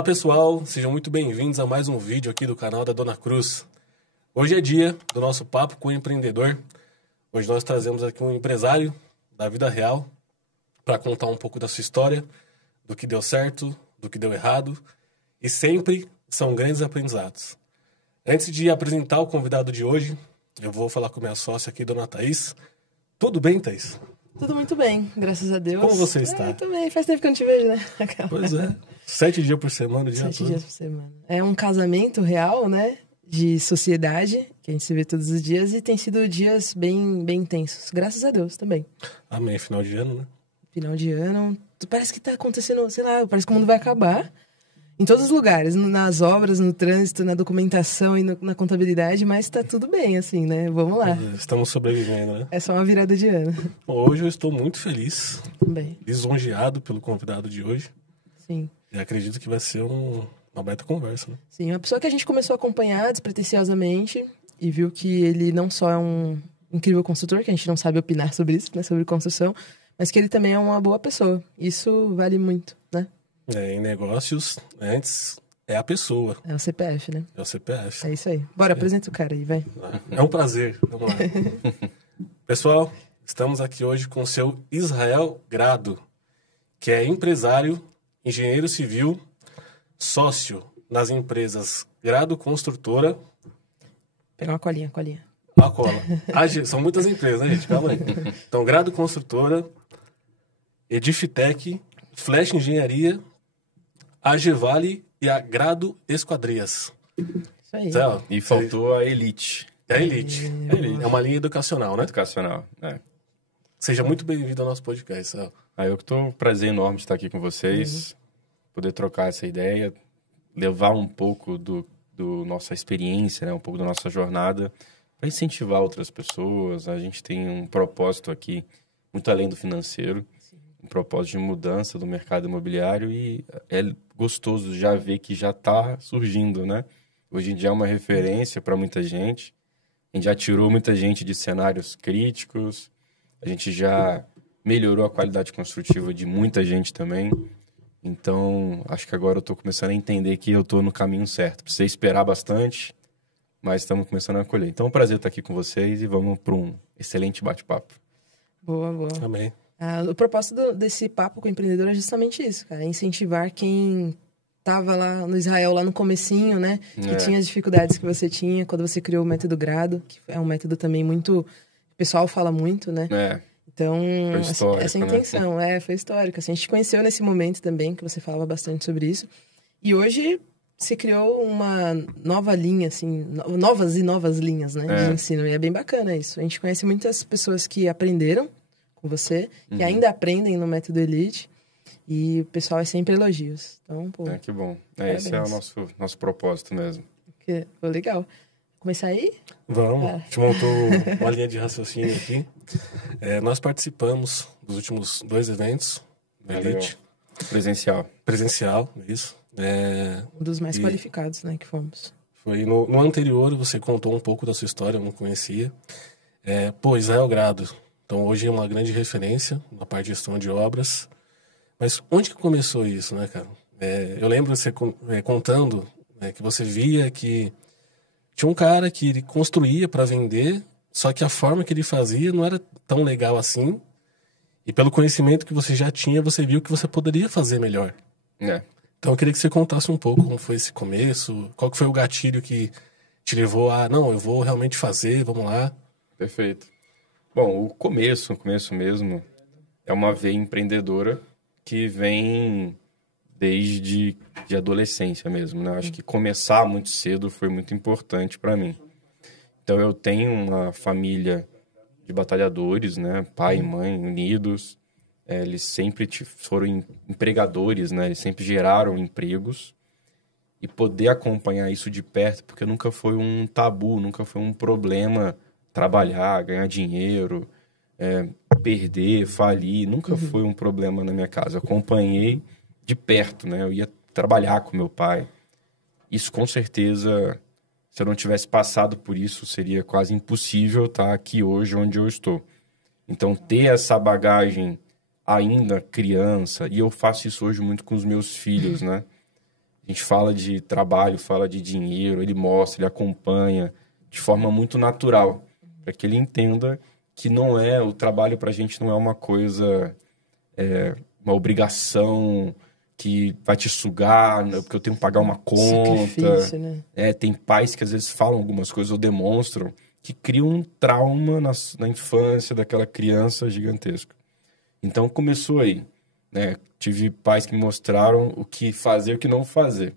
Fala pessoal, sejam muito bem-vindos a mais um vídeo aqui do canal da Dona Cruz. Hoje é dia do nosso Papo com o Empreendedor. Hoje nós trazemos aqui um empresário da vida real para contar um pouco da sua história, do que deu certo, do que deu errado, e sempre são grandes aprendizados. Antes de apresentar o convidado de hoje, eu vou falar com minha sócia aqui, Dona Thaís. Tudo bem, Thaís? Tudo muito bem, graças a Deus. Como você está? Também, faz tempo que eu não te vejo, né? Pois é, 7 dias por semana, o dia 7 todo. dias por semana. É um casamento real, né? De sociedade, que a gente se vê todos os dias, e tem sido dias bem intensos. Graças a Deus também. Amém, final de ano, né? Final de ano, parece que tá acontecendo, sei lá, parece que o mundo vai acabar. Em todos os lugares, nas obras, no trânsito, na documentação e na contabilidade, mas tá tudo bem, assim, né? Vamos lá. Estamos sobrevivendo, né? É só uma virada de ano. Hoje eu estou muito feliz, Também. lisonjeado pelo convidado de hoje. Sim. E acredito que vai ser uma baita conversa, né? Sim, uma pessoa que a gente começou a acompanhar despretensiosamente e viu que ele não só é um incrível construtor, que a gente não sabe opinar sobre isso, né? Sobre construção, mas que ele também é uma boa pessoa. Isso vale muito, né? Em negócios, antes é a pessoa. É o CPF, né? É o CPF. É isso aí. Bora, apresenta o cara aí, vai. É um prazer. Vamos lá. Pessoal, estamos aqui hoje com o seu Israel Grado, que é empresário, engenheiro civil, sócio nas empresas Grado Construtora. Pegar uma colinha. A cola. São muitas empresas, né, gente? Calma aí. Então, Grado Construtora, Edifitec, Flash Engenharia, AGVale e a Grado Esquadrias. Isso aí. Zé, E faltou a Elite. é a Elite. É uma linha educacional, né? Educacional. É. Seja muito bem-vindo ao nosso podcast, Zé. Aí eu que tô um prazer enorme de estar aqui com vocês, poder trocar essa ideia, levar um pouco do nossa experiência, né? Um pouco da nossa jornada, para incentivar outras pessoas. A gente tem um propósito aqui, muito além do financeiro, um propósito de mudança do mercado imobiliário, e é gostoso já ver que já está surgindo, né? Hoje em dia é uma referência para muita gente. A gente já tirou muita gente de cenários críticos, a gente já melhorou a qualidade construtiva de muita gente também. Então, acho que agora eu estou começando a entender que eu estou no caminho certo. Precisei esperar bastante, mas estamos começando a colher. Então, é um prazer estar aqui com vocês e vamos para um excelente bate-papo. Boa. Amém. O propósito desse papo com o empreendedor é justamente isso, cara. É incentivar quem estava lá no Israel, lá no comecinho, né? Que tinha as dificuldades que você tinha quando você criou o método Grado, que é um método também muito... O pessoal fala muito, né? Então, essa é a intenção. Né? Foi histórica. Assim, a gente conheceu nesse momento também, que você falava bastante sobre isso. E hoje se criou uma nova linha, assim, novas linhas, né? De ensino. E é bem bacana isso. A gente conhece muitas pessoas que aprenderam com você, que ainda aprendem no método Elite, e o pessoal é sempre elogios. Então, pô... Que bom. Esse é o nosso propósito mesmo. Legal. Começar aí? Vamos. A gente montou uma linha de raciocínio aqui. Nós participamos dos últimos 2 eventos do Elite. Presencial, isso. Um dos mais qualificados, né, que fomos. Foi no anterior, você contou um pouco da sua história, eu não conhecia. Israel Grado. Então, hoje é uma grande referência na parte de gestão de obras. Mas onde que começou isso, né, cara? Eu lembro você contando que você via que tinha um cara que ele construía para vender, só que a forma que ele fazia não era tão legal assim. E pelo conhecimento que você já tinha, você viu que você poderia fazer melhor. Então, eu queria que você contasse um pouco como foi esse começo, qual que foi o gatilho que te levou a, não, eu vou realmente fazer, vamos lá. Perfeito. Bom, o começo mesmo, é uma veia empreendedora que vem desde de adolescência mesmo, né? Acho que começar muito cedo foi muito importante para mim. Então, eu tenho uma família de batalhadores, né? Pai e mãe unidos. Eles sempre foram empregadores, né? Eles sempre geraram empregos. E poder acompanhar isso de perto, porque nunca foi um tabu, nunca foi um problema trabalhar, ganhar dinheiro, perder, falir. Nunca foi um problema na minha casa. Eu acompanhei de perto, né? Eu ia trabalhar com meu pai. Isso, com certeza, se eu não tivesse passado por isso, seria quase impossível estar aqui hoje onde eu estou. Então, ter essa bagagem ainda criança, e eu faço isso hoje muito com os meus filhos, né? A A gente fala de trabalho, fala de dinheiro, ele mostra, ele acompanha de forma muito natural, para que ele entenda que não é, o trabalho pra gente não é uma coisa, uma obrigação que vai te sugar, né, porque eu tenho que pagar uma conta. Sacrifício, né? Tem pais que às vezes falam algumas coisas ou demonstram que criam um trauma na infância daquela criança gigantesca. Então começou aí, né? Tive pais que me mostraram o que fazer e o que não fazer.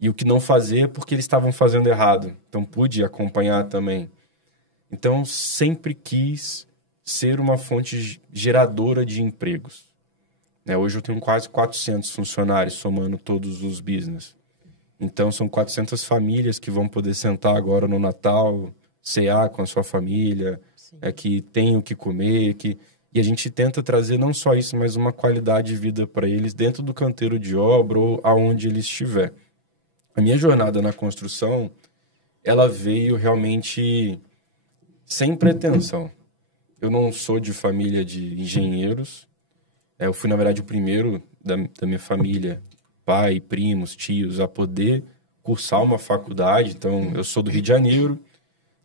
E o que não fazer porque eles estavam fazendo errado. Então pude acompanhar também. Então sempre quis ser uma fonte geradora de empregos. Né? Hoje eu tenho quase 400 funcionários somando todos os business. Então são 400 famílias que vão poder sentar agora no Natal, cear com a sua família, que tem o que comer, E a gente tenta trazer não só isso, mas uma qualidade de vida para eles dentro do canteiro de obra ou aonde ele estiver. A minha jornada na construção, ela veio realmente sem pretensão. Eu não sou de família de engenheiros. Eu fui, na verdade, o primeiro da minha família, pai, primos, tios, a poder cursar uma faculdade. Então, eu sou do Rio de Janeiro.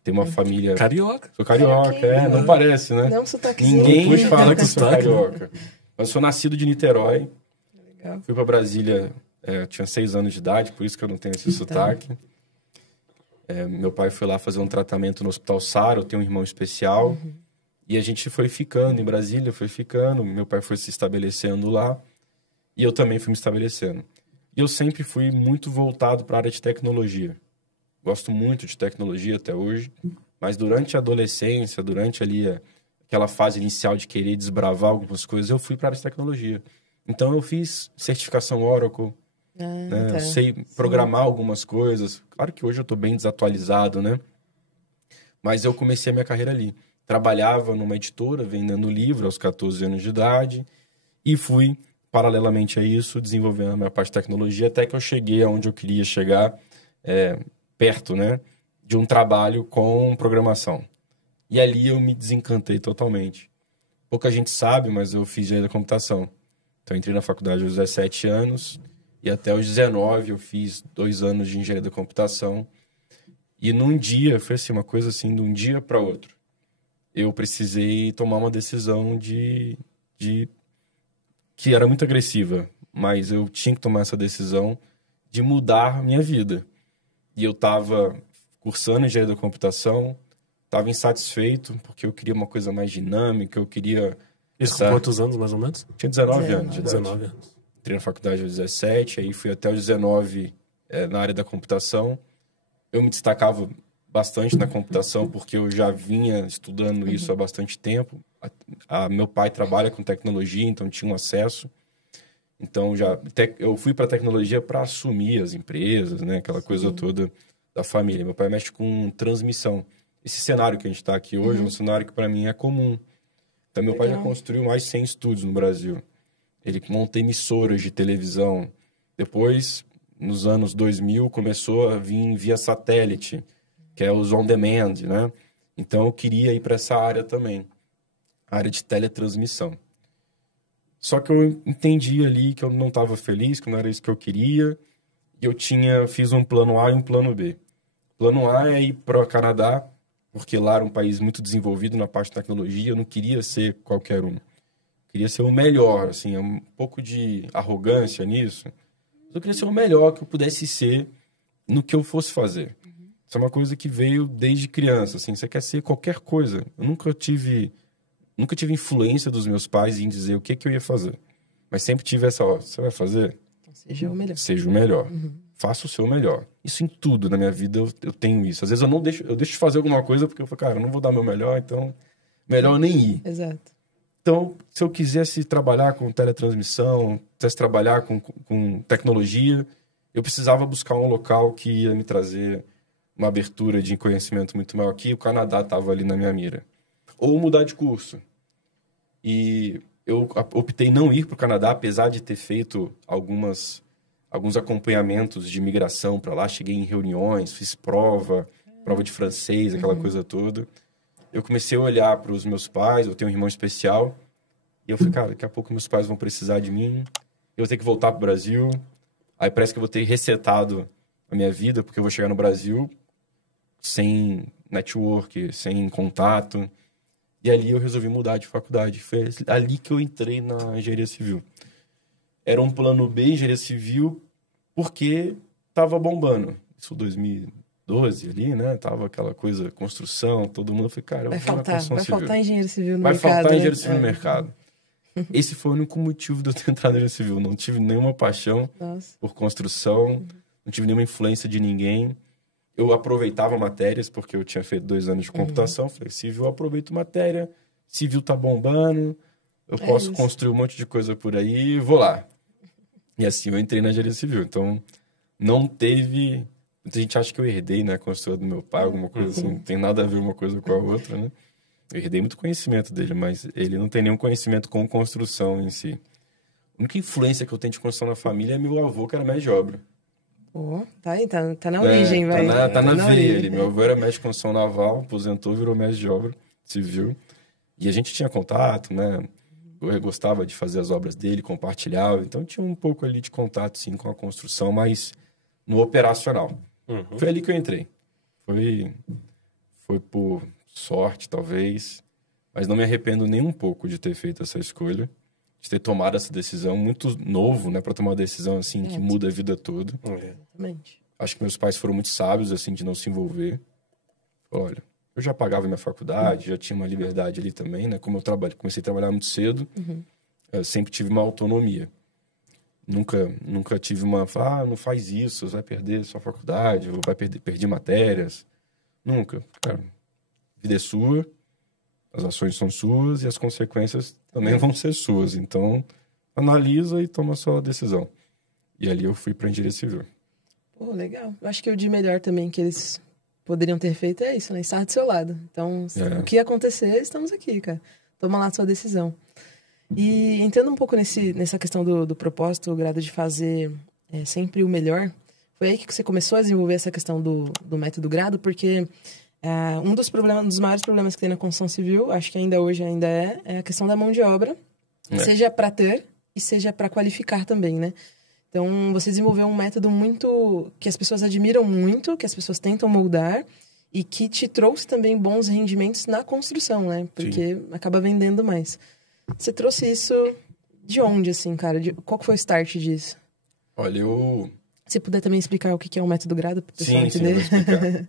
Tem uma família... Carioca. Sou carioca, não parece, né? Não, sotaquezinho. Ninguém Puxa, fala que eu sotaque, sou carioca. Mas sou nascido de Niterói. Legal. Fui para Brasília, tinha 6 anos de idade, por isso que eu não tenho esse sotaque. Meu pai foi lá fazer um tratamento no Hospital Sara, eu tenho um irmão especial. E a gente foi ficando em Brasília, foi ficando. Meu pai foi se estabelecendo lá. E eu também fui me estabelecendo. E eu sempre fui muito voltado para a área de tecnologia. Gosto muito de tecnologia até hoje, mas durante a adolescência, durante ali aquela fase inicial de querer desbravar algumas coisas, eu fui para a área de tecnologia. Então eu fiz certificação Oracle, né? Eu sei programar algumas coisas. Claro que hoje eu estou bem desatualizado, né? Mas eu comecei a minha carreira ali. Trabalhava numa editora, vendendo livro aos 14 anos de idade e fui, paralelamente a isso, desenvolvendo a minha parte de tecnologia até que eu cheguei aonde eu queria chegar, perto, né, de um trabalho com programação. E ali eu me desencantei totalmente. Pouca gente sabe, mas eu fiz engenharia da computação. Então eu entrei na faculdade aos 17 anos e até os 19 eu fiz 2 anos de engenharia da computação. E num dia, foi assim, uma coisa assim, de um dia para outro, eu precisei tomar uma decisão de que era muito agressiva, mas eu tinha que tomar essa decisão de mudar minha vida. E eu estava cursando engenharia da computação, estava insatisfeito, porque eu queria uma coisa mais dinâmica, eu queria... Isso com quantos anos, mais ou menos? Tinha 19 anos de idade. 19 anos. Entrei na faculdade aos 17, aí fui até os 19 na área da computação. Eu me destacava bastante na computação, porque eu já vinha estudando isso há bastante tempo. Meu pai trabalha com tecnologia, então tinha um acesso. Então, eu fui para a tecnologia para assumir as empresas, né? Aquela coisa toda da família. Meu pai mexe com transmissão. Esse cenário que a gente está aqui hoje é um cenário que, para mim, é comum. Então, meu pai já construiu mais de 100 estúdios no Brasil. Ele monta emissoras de televisão. Depois, nos anos 2000, começou a vir via satélite, que é os on-demand, né? Então, eu queria ir para essa área também. A área de teletransmissão. Só que eu entendi ali que eu não estava feliz, que não era isso que eu queria. E fiz um plano A e um plano B. Plano A é ir para o Canadá, porque lá era um país muito desenvolvido na parte de tecnologia. Eu não queria ser qualquer um. Eu queria ser o melhor, assim, um pouco de arrogância nisso. Eu queria ser o melhor que eu pudesse ser no que eu fosse fazer. Isso é uma coisa que veio desde criança, assim. Você quer ser qualquer coisa. Eu nunca tive influência dos meus pais em dizer o que eu ia fazer. Mas sempre tive essa, você vai fazer? Seja o melhor. Seja o melhor. Faça o seu melhor. Isso em tudo na minha vida eu tenho isso. Às vezes eu deixo de fazer alguma coisa porque eu falo, cara, eu não vou dar meu melhor, então melhor nem ir. Exato. Então, se eu quisesse trabalhar com teletransmissão, quisesse trabalhar com tecnologia, eu precisava buscar um local que ia me trazer uma abertura de conhecimento muito maior aqui. O Canadá estava ali na minha mira. Ou mudar de curso. E eu optei não ir para o Canadá, apesar de ter feito alguns acompanhamentos de imigração para lá. Cheguei em reuniões, fiz prova de francês, aquela coisa toda. Eu comecei a olhar para os meus pais, eu tenho um irmão especial, e eu falei, cara, daqui a pouco meus pais vão precisar de mim, eu vou ter que voltar para o Brasil. Aí parece que eu vou ter resetado a minha vida, porque eu vou chegar no Brasil sem network, sem contato. E ali eu resolvi mudar de faculdade. Foi ali que eu entrei na engenharia civil. Era um plano B, engenharia civil, porque tava bombando. Isso 2012 ali, né? Tava aquela coisa, construção, todo mundo foi, cara, vai faltar engenheiro civil no mercado. Vai faltar engenheiro né? civil no mercado. Esse foi o único motivo de eu ter entrado na engenharia civil. Não tive nenhuma paixão por construção, não tive nenhuma influência de ninguém. Eu aproveitava matérias, porque eu tinha feito 2 anos de computação. Falei, civil, eu aproveito matéria. Civil tá bombando. Eu posso construir um monte de coisa por aí e vou lá. E assim eu entrei na engenharia civil. Então, não teve... Muita gente acha que eu herdei, né? A construção do meu pai, alguma coisa assim. Não tem nada a ver uma coisa com a outra, né? Eu herdei muito conhecimento dele, mas ele não tem nenhum conhecimento com construção em si. A única influência que eu tenho de construção na família é meu avô, que era mestre de obra. Pô, tá aí, tá na origem, vai. Tá na veia ele. Meu avô era mestre de construção naval, aposentou, virou mestre de obra civil. E a gente tinha contato, né? Eu gostava de fazer as obras dele, compartilhava. Então, tinha um pouco ali de contato, sim, com a construção, mas no operacional. Foi ali que eu entrei. Foi por sorte, talvez. Mas não me arrependo nem um pouco de ter feito essa escolha. De ter tomado essa decisão. Muito novo, né? Pra tomar uma decisão, assim, que muda a vida toda. Exatamente. Acho que meus pais foram muito sábios, assim, de não se envolver. Olha, eu já pagava minha faculdade, já tinha uma liberdade ali também, né? Como eu comecei a trabalhar muito cedo, eu sempre tive uma autonomia. Nunca tive uma... não faz isso, você vai perder sua faculdade, ou vai perder matérias. Nunca. Cara, a vida é sua, as ações são suas e as consequências também vão ser suas. Então, analisa e toma a sua decisão. E ali eu fui para engenharia civil. Pô, legal. Eu acho que o de melhor também que eles poderiam ter feito é isso, né? Estar do seu lado. Então, o que acontecer, estamos aqui, cara. Toma lá a sua decisão. E entrando um pouco nessa questão do propósito, o grado de fazer sempre o melhor, foi aí que você começou a desenvolver essa questão do método grado, porque um dos maiores problemas que tem na construção civil, acho que ainda hoje é a questão da mão de obra, seja para ter e seja para qualificar também, né? Então, você desenvolveu um método muito... que as pessoas admiram muito, que as pessoas tentam moldar e que te trouxe também bons rendimentos na construção, né? Porque acaba vendendo mais. Você trouxe isso de onde, assim, cara? Qual que foi o start disso? Olha, Se puder também explicar o que é um método grado, para o pessoal entender. Sim, eu vou explicar.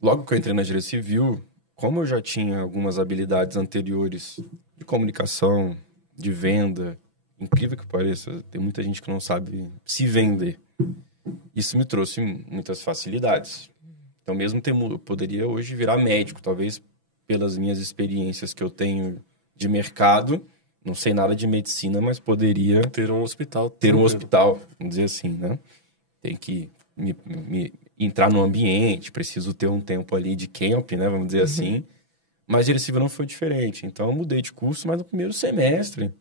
Logo que eu entrei na engenharia civil, como eu já tinha algumas habilidades anteriores de comunicação, de venda... Incrível que pareça, tem muita gente que não sabe se vender. Isso me trouxe muitas facilidades. Então, mesmo eu poderia hoje virar médico, talvez pelas minhas experiências que eu tenho de mercado. Não sei nada de medicina, mas poderia... Ter um hospital. Vamos dizer assim, né? Tem que me entrar no ambiente, preciso ter um tempo ali de camp, né? Vamos dizer assim. Mas engenharia civil não foi diferente. Então, eu mudei de curso, mas no primeiro semestre...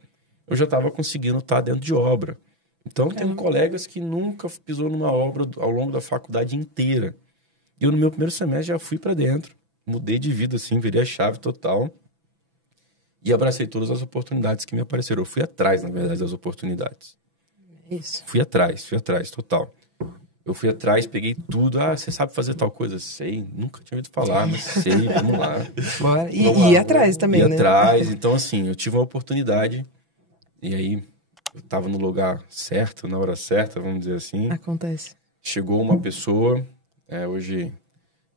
eu já estava conseguindo estar dentro de obra. Então, tem colegas que nunca pisou numa obra ao longo da faculdade inteira. E eu, no meu primeiro semestre, já fui para dentro. Mudei de vida, assim, virei a chave total. E abracei todas as oportunidades que me apareceram. Eu fui atrás, na verdade, das oportunidades. Isso. Fui atrás, total. Eu fui atrás, peguei tudo. Você sabe fazer tal coisa? Sei. Nunca tinha ouvido falar, mas sei. Vamos lá. Bora. E ir atrás também, né? Ir atrás. Então, assim, eu tive uma oportunidade... E aí, eu estava no lugar certo, na hora certa, vamos dizer assim. Acontece. Chegou uma pessoa, hoje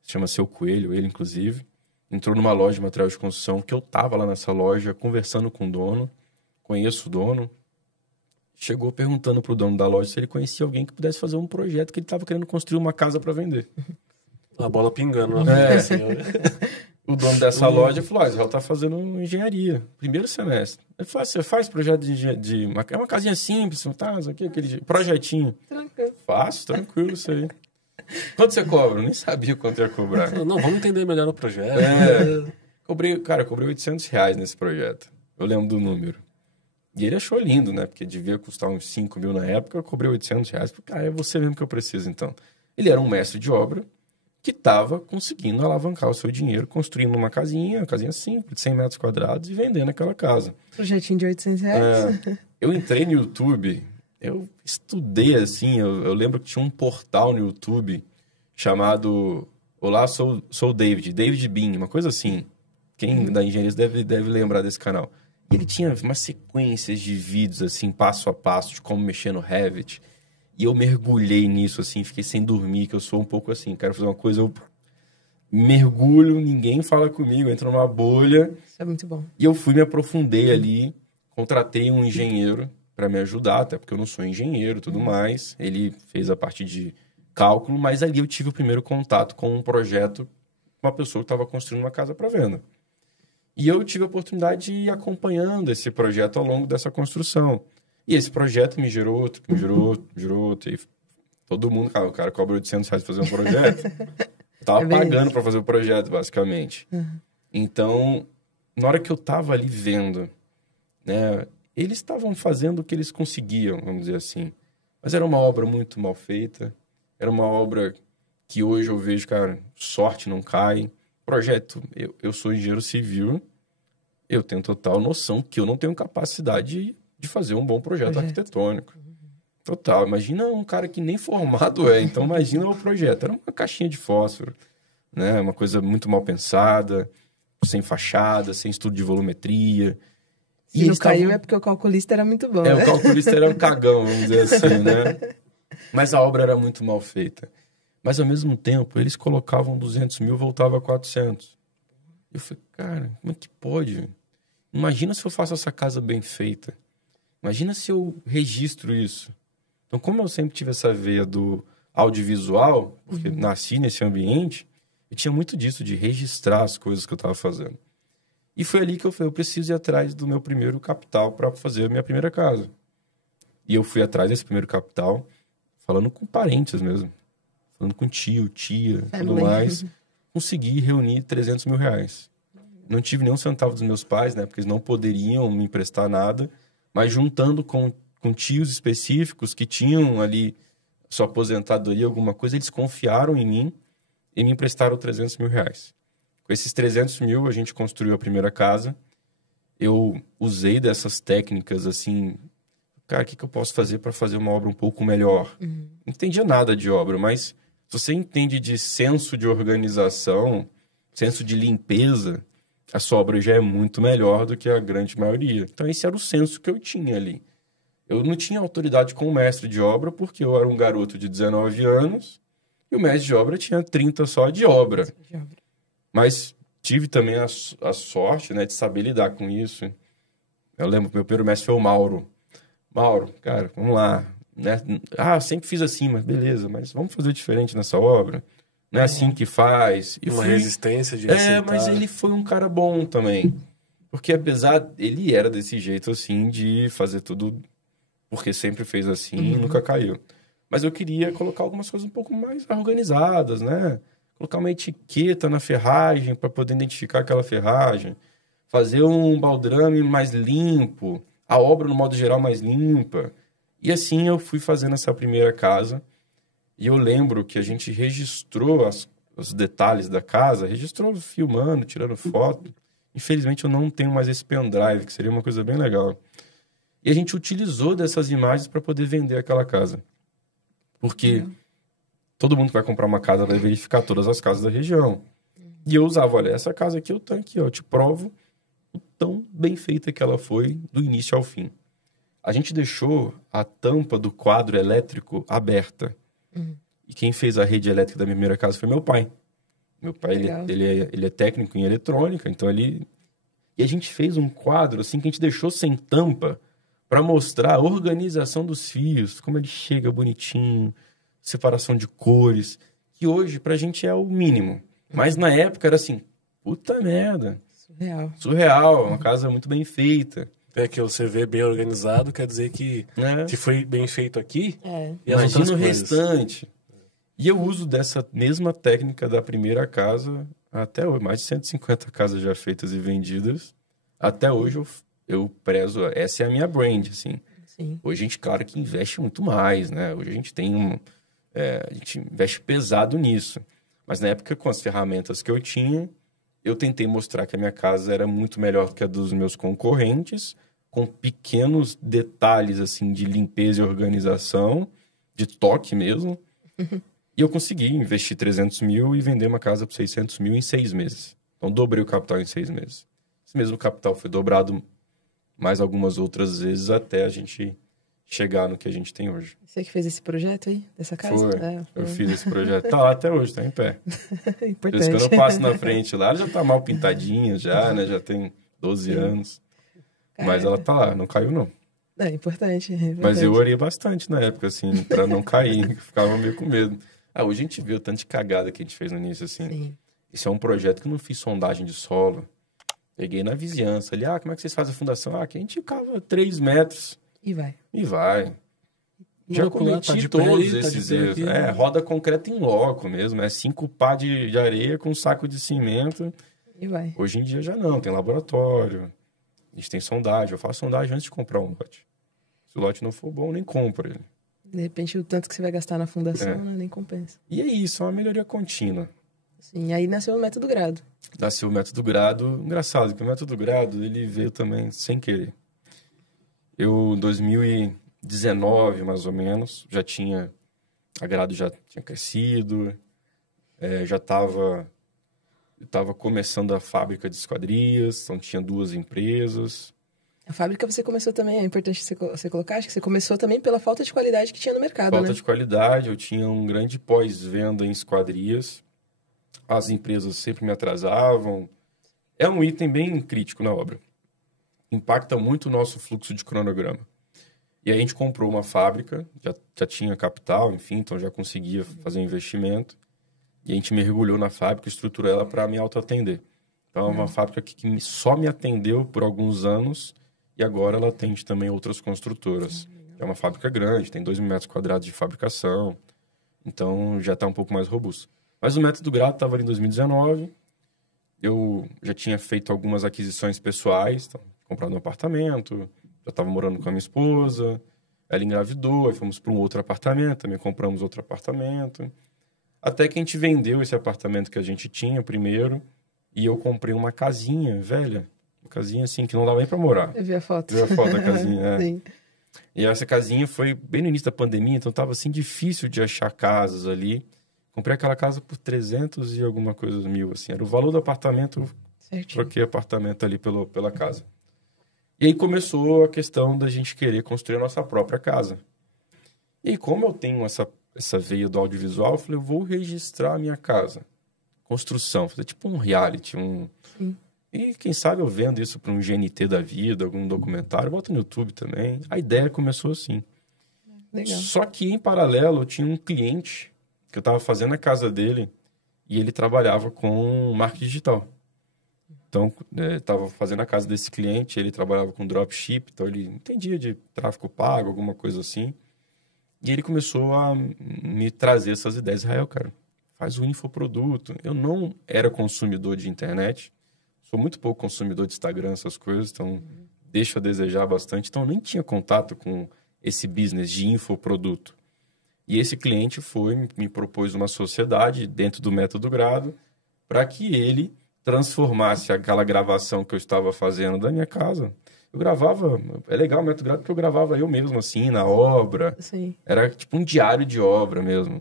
chama Seu Coelho, ele inclusive, entrou numa loja de material de construção, que eu estava lá nessa loja conversando com o dono, conheço o dono, chegou perguntando para o dono da loja se ele conhecia alguém que pudesse fazer um projeto, que ele estava querendo construir uma casa para vender. A bola pingando. Né? O dono dessa loja falou, Israel tá fazendo engenharia, primeiro semestre. Ele falou, você faz projeto de é uma casinha simples, tá? Aquele projetinho. Tranquilo. Faço, tranquilo isso aí. Quanto você cobra? Eu nem sabia quanto ia cobrar. Não, vamos entender melhor o projeto. Cobrei R$800 nesse projeto. Eu lembro do número. E ele achou lindo, né? Porque devia custar uns 5 mil na época, eu cobrei R$800. Falei, cara, é você mesmo que eu preciso, então. Ele era um mestre de obra, que estava conseguindo alavancar o seu dinheiro, construindo uma casinha simples, de 100 metros quadrados, e vendendo aquela casa. Projetinho de R$800. Eu entrei no YouTube, eu estudei, assim, eu lembro que tinha um portal no YouTube chamado Olá, sou o David Bean, uma coisa assim. Quem da engenharia deve lembrar desse canal. E ele tinha umas sequências de vídeos, assim, passo a passo, de como mexer no Revit. E eu mergulhei nisso, assim, fiquei sem dormir, que eu sou um pouco assim, quero fazer uma coisa, eu mergulho, ninguém fala comigo, entro numa bolha. Isso é muito bom. E eu me aprofundei ali, contratei um engenheiro para me ajudar, até porque eu não sou engenheiro e tudo mais. Ele fez a parte de cálculo, mas ali eu tive o primeiro contato com um projeto, uma pessoa que estava construindo uma casa para venda. E eu tive a oportunidade de ir acompanhando esse projeto ao longo dessa construção. E esse projeto me gerou outro, que me gerou outro, me gerou outro. E todo mundo, cara, o cara cobra R$800 para fazer um projeto. Eu tava pagando para fazer o projeto, basicamente. Então, na hora que eu tava ali vendo, né, eles estavam fazendo o que eles conseguiam, vamos dizer assim. Mas era uma obra muito mal feita. Era uma obra que hoje eu vejo, cara, sorte não cai. Projeto, eu sou engenheiro civil, eu tenho total noção que eu não tenho capacidade de fazer um bom projeto arquitetônico. Total. Imagina um cara que nem formado é. Então, imagina o projeto. Era uma caixinha de fósforo, né? Uma coisa muito mal pensada, sem fachada, sem estudo de volumetria. Se não caiu é porque o calculista era muito bom, né? né? O calculista era um cagão, vamos dizer assim, né? Mas a obra era muito mal feita. Mas, ao mesmo tempo, eles colocavam 200 mil, voltava a 400. Eu falei, cara, como é que pode? Imagina se eu faço essa casa bem feita. Imagina se eu registro isso. Então, como eu sempre tive essa veia do audiovisual, porque nasci nesse ambiente, eu tinha muito disso, de registrar as coisas que eu estava fazendo. E foi ali que eu falei, eu preciso ir atrás do meu primeiro capital para fazer a minha primeira casa. E eu fui atrás desse primeiro capital, falando com parentes mesmo. Falando com tio, tia, tudo mais. Consegui reunir R$300 mil. Não tive nenhum centavo dos meus pais, né? Porque eles não poderiam me emprestar nada. Mas juntando com tios específicos que tinham ali sua aposentadoria, alguma coisa, eles confiaram em mim e me emprestaram R$300 mil. Com esses 300 mil, a gente construiu a primeira casa. Eu usei dessas técnicas, assim... Cara, o que eu posso fazer para fazer uma obra um pouco melhor? Não entendia nada de obra, mas... Se você entende de senso de organização, senso de limpeza, a sua obra já é muito melhor do que a grande maioria. Então, esse era o senso que eu tinha ali. Eu não tinha autoridade como mestre de obra, porque eu era um garoto de 19 anos e o mestre de obra tinha 30 só de obra. Mas tive também a sorte, né, de saber lidar com isso. Eu lembro que meu primeiro mestre foi o Mauro. Mauro, cara, vamos lá. Né? Ah, sempre fiz assim, mas beleza, mas vamos fazer diferente nessa obra. Não é assim que faz. E uma resistência de aceitar. Mas ele foi um cara bom também. Porque apesar, ele era desse jeito assim, de fazer tudo porque sempre fez assim e nunca caiu. Mas eu queria colocar algumas coisas um pouco mais organizadas, né? Colocar uma etiqueta na ferragem para poder identificar aquela ferragem. Fazer um baldrame mais limpo. A obra, no modo geral, mais limpa. E assim eu fui fazendo essa primeira casa. E eu lembro que a gente registrou os detalhes da casa, registrou filmando, tirando foto. Infelizmente eu não tenho mais esse pendrive, que seria uma coisa bem legal. E a gente utilizou dessas imagens para poder vender aquela casa. Porque todo mundo que vai comprar uma casa vai verificar todas as casas da região. E eu usava, olha, essa casa aqui eu tenho aqui, ó, eu te provo o tão bem feita que ela foi do início ao fim. A gente deixou a tampa do quadro elétrico aberta. E quem fez a rede elétrica da minha primeira casa foi meu pai. Meu pai, ele é técnico em eletrônica, então ele... E a gente fez um quadro, assim, que a gente deixou sem tampa para mostrar a organização dos fios, como ele chega bonitinho, separação de cores, que hoje pra gente é o mínimo. Mas na época era assim, puta merda. Surreal, uma casa muito bem feita. É que você vê bem organizado, quer dizer que foi bem feito aqui. E imagina o restante. E eu uso dessa mesma técnica da primeira casa até hoje. Mais de 150 casas já feitas e vendidas. Até hoje eu prezo... Essa é a minha brand, assim. Sim. Hoje a gente, claro, que investe muito mais, né? Hoje a gente tem a gente investe pesado nisso. Mas na época, com as ferramentas que eu tinha, eu tentei mostrar que a minha casa era muito melhor que a dos meus concorrentes, com pequenos detalhes, assim, de limpeza e organização, de toque mesmo. E eu consegui investir 300 mil e vender uma casa por 600 mil em 6 meses. Então, dobrei o capital em 6 meses. Esse mesmo capital foi dobrado mais algumas outras vezes até a gente chegar no que a gente tem hoje. Você que fez esse projeto aí, dessa casa? Foi. Foi. Eu fiz esse projeto. Tá lá até hoje, tá em pé. Importante. Por isso que quando eu passo na frente lá, ela já tá mal pintadinha já, né? Já tem 12 anos. Mas ela tá lá, não caiu não. É importante, é importante. Mas eu orei bastante na época, assim, pra não cair. Ficava meio com medo. Hoje a gente vê o tanto de cagada que a gente fez no início, assim. Sim. Isso é um projeto que eu não fiz sondagem de solo. Peguei na vizinhança ali, como é que vocês fazem a fundação? Aqui a gente cava 3 metros. E vai. E vai. Já cometi todos esses erros. Roda concreto em loco mesmo. 5 pá de areia com um saco de cimento. E vai. Hoje em dia já não, tem laboratório. A gente tem sondagem. Eu faço sondagem antes de comprar um lote. Se o lote não for bom, nem compro ele. De repente, o tanto que você vai gastar na fundação, né, nem compensa. E é isso, é uma melhoria contínua. Sim, aí nasceu o método Grado. Nasceu o método Grado. Engraçado que o método Grado, ele veio também sem querer. Eu, em 2019, mais ou menos, a Grado já tinha crescido, já estava começando a fábrica de esquadrias, então tinha 2 empresas. A fábrica você começou também, é importante você colocar, acho que você começou também pela falta de qualidade que tinha no mercado, Falta de qualidade, eu tinha um grande pós-venda em esquadrias, as empresas sempre me atrasavam. É um item bem crítico na obra. Impacta muito o nosso fluxo de cronograma. E aí a gente comprou uma fábrica, já tinha capital, enfim, então já conseguia fazer um investimento. E a gente mergulhou na fábrica, estruturou ela para me autoatender. Então é uma fábrica que só me atendeu por alguns anos e agora ela atende também outras construtoras. É uma fábrica grande, tem 2.000 metros quadrados de fabricação, então já está um pouco mais robusto. Mas o método Grado estava ali em 2019, eu já tinha feito algumas aquisições pessoais, então, comprado um apartamento, já estava morando com a minha esposa, ela engravidou, aí fomos para um outro apartamento, também compramos outro apartamento. Até que a gente vendeu esse apartamento que a gente tinha primeiro e eu comprei uma casinha velha. Uma casinha assim, que não dava nem pra morar. Eu vi a foto. Viu a foto da casinha, Sim. E essa casinha foi bem no início da pandemia, então tava assim difícil de achar casas ali. Comprei aquela casa por 300 e alguma coisa mil, assim. Era o valor do apartamento, Certinho. troquei apartamento ali pela casa. E aí começou a questão da gente querer construir a nossa própria casa. E aí, como eu tenho essa veia do audiovisual, eu falei, eu vou registrar a minha casa. Construção, fazer tipo um reality, Sim. E quem sabe eu vendo isso para um GNT da vida, algum documentário, bota no YouTube também. A ideia começou assim. Legal. Só que, em paralelo, eu tinha um cliente que eu estava fazendo a casa dele e ele trabalhava com marketing digital. Então, estava fazendo a casa desse cliente, ele trabalhava com dropship, então ele entendia de tráfego pago, alguma coisa assim. E ele começou a me trazer essas ideias. Israel, cara, faz um infoproduto. Eu não era consumidor de internet, sou muito pouco consumidor de Instagram, essas coisas, então deixa a desejar bastante. Então, eu nem tinha contato com esse business de infoproduto. E esse cliente me propôs uma sociedade dentro do Método Grado para que ele transformasse aquela gravação que eu estava fazendo da minha casa. Eu gravava, é legal o Método Grado porque eu gravava eu mesmo, assim, na obra. Sim. Era tipo um diário de obra mesmo.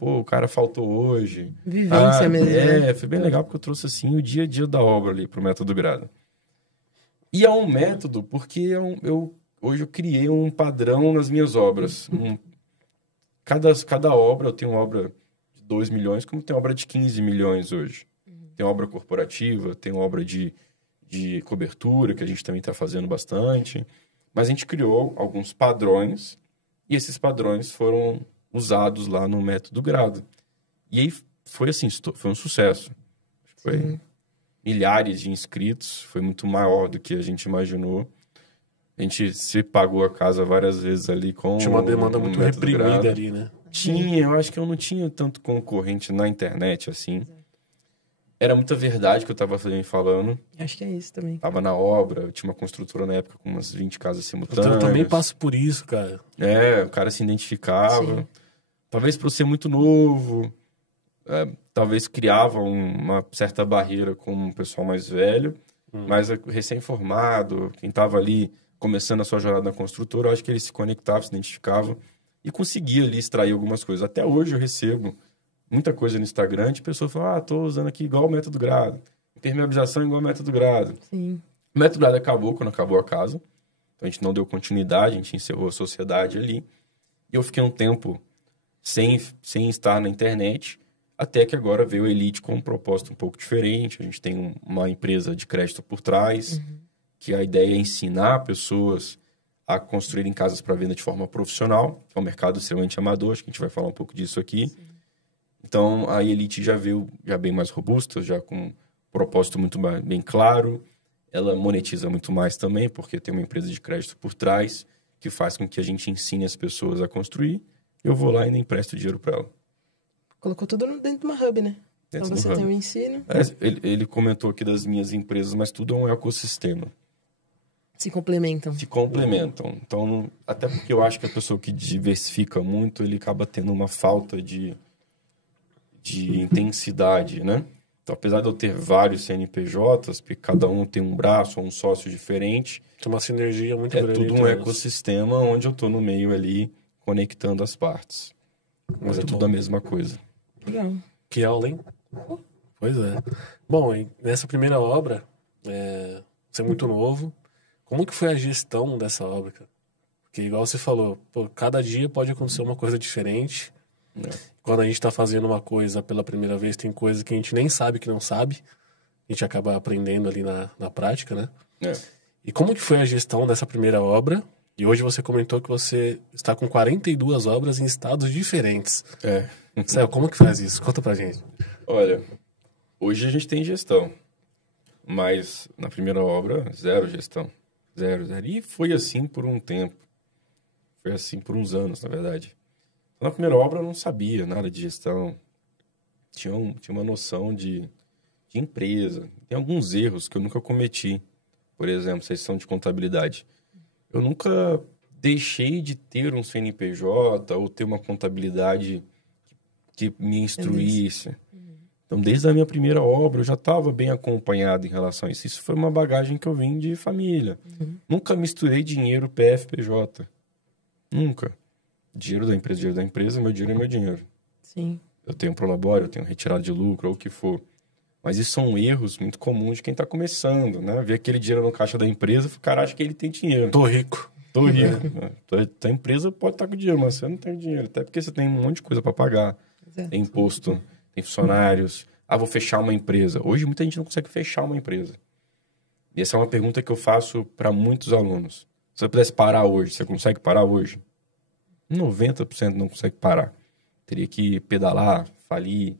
O cara faltou hoje. Vivência mesmo, né? Foi bem legal porque eu trouxe, assim, o dia a dia da obra ali pro Método Grado. E é um método porque hoje eu criei um padrão nas minhas obras. Cada obra, eu tenho obra de 2 milhões, como tem obra de 15 milhões hoje. Tem obra corporativa, tem obra de cobertura, que a gente também está fazendo bastante. Mas a gente criou alguns padrões e esses padrões foram usados lá no Método Grado. E aí foi assim, foi um sucesso. Foi milhares de inscritos, foi muito maior do que a gente imaginou. A gente se pagou a casa várias vezes ali com tinha uma demanda muito reprimida ali, né? Eu acho que eu não tinha tanto concorrente na internet, assim. Era muita verdade que eu estava falando. Acho que é isso também. Tava na obra, eu tinha uma construtora na época com umas 20 casas simultâneas. Eu também passo por isso, cara. O cara se identificava. Sim. Talvez por ser muito novo, talvez criava uma certa barreira com o pessoal mais velho. Mas recém-formado, quem estava ali começando a sua jornada na construtora, eu acho que ele se conectava, se identificava e conseguia ali extrair algumas coisas. Até hoje eu recebo muita coisa no Instagram de pessoas falando, tô usando aqui igual o método Grado. Impermeabilização igual o método Grado. Sim. O método Grado acabou quando acabou a casa. Então a gente não deu continuidade, a gente encerrou a sociedade ali. E eu fiquei um tempo sem estar na internet, até que agora veio a Elite com um propósito um pouco diferente. A gente tem uma empresa de crédito por trás, que a ideia é ensinar pessoas a construírem casas para venda de forma profissional, que é um mercado extremamente amador, acho que a gente vai falar um pouco disso aqui. Sim. Então, a Elite já veio já bem mais robusta, já com um propósito muito bem claro. Ela monetiza muito mais também, porque tem uma empresa de crédito por trás, que faz com que a gente ensine as pessoas a construir. Eu vou lá e ainda empresto dinheiro para ela. Colocou tudo dentro de uma hub, né? Então você tem o ensino. Ele comentou aqui das minhas empresas, mas tudo é um ecossistema. Se complementam. Se complementam. Então, até porque eu acho que a pessoa que diversifica muito, ele acaba tendo uma falta de intensidade, né? Então, apesar de eu ter vários CNPJs, porque cada um tem um braço ou um sócio diferente... Tem uma sinergia muito grande. É tudo um ecossistema onde eu estou no meio ali, conectando as partes. Mas é tudo a mesma coisa. Legal. Que aula, hein? Pois é. Bom, nessa primeira obra, você é muito novo. Como que foi a gestão dessa obra, cara? Porque, igual você falou, cada dia pode acontecer uma coisa diferente. Quando a gente está fazendo uma coisa pela primeira vez, tem coisa que a gente nem sabe que não sabe. A gente acaba aprendendo ali na prática, né? E como que foi a gestão dessa primeira obra? E hoje você comentou que você está com 42 obras em estados diferentes. Céu, como que faz isso? Conta pra gente. Olha, hoje a gente tem gestão. Mas na primeira obra, zero gestão. Zero. E foi assim por um tempo. Foi assim por uns anos, na verdade. Na primeira obra eu não sabia nada de gestão. Tinha uma noção de empresa. Tem alguns erros que eu nunca cometi. Por exemplo, sessão de contabilidade. Eu nunca deixei de ter um CNPJ ou ter uma contabilidade que me instruísse. Então, desde a minha primeira obra, eu já estava bem acompanhado em relação a isso. Isso foi uma bagagem que eu vim de família. Nunca misturei dinheiro PF-PJ. Nunca. Dinheiro da empresa, meu dinheiro é meu dinheiro. Sim. Eu tenho prolabore, eu tenho retirada de lucro, ou o que for. Mas isso são erros muito comuns de quem está começando, né? Ver aquele dinheiro no caixa da empresa, o cara acha que ele tem dinheiro. Tô rico. A empresa pode estar com dinheiro, mas você não tem dinheiro. Até porque você tem um monte de coisa para pagar. Exato. Tem imposto, tem funcionários. Vou fechar uma empresa. Hoje muita gente não consegue fechar uma empresa. E essa é uma pergunta que eu faço para muitos alunos. Se você pudesse parar hoje, você consegue parar hoje? 90% não consegue parar. Teria que pedalar, falir,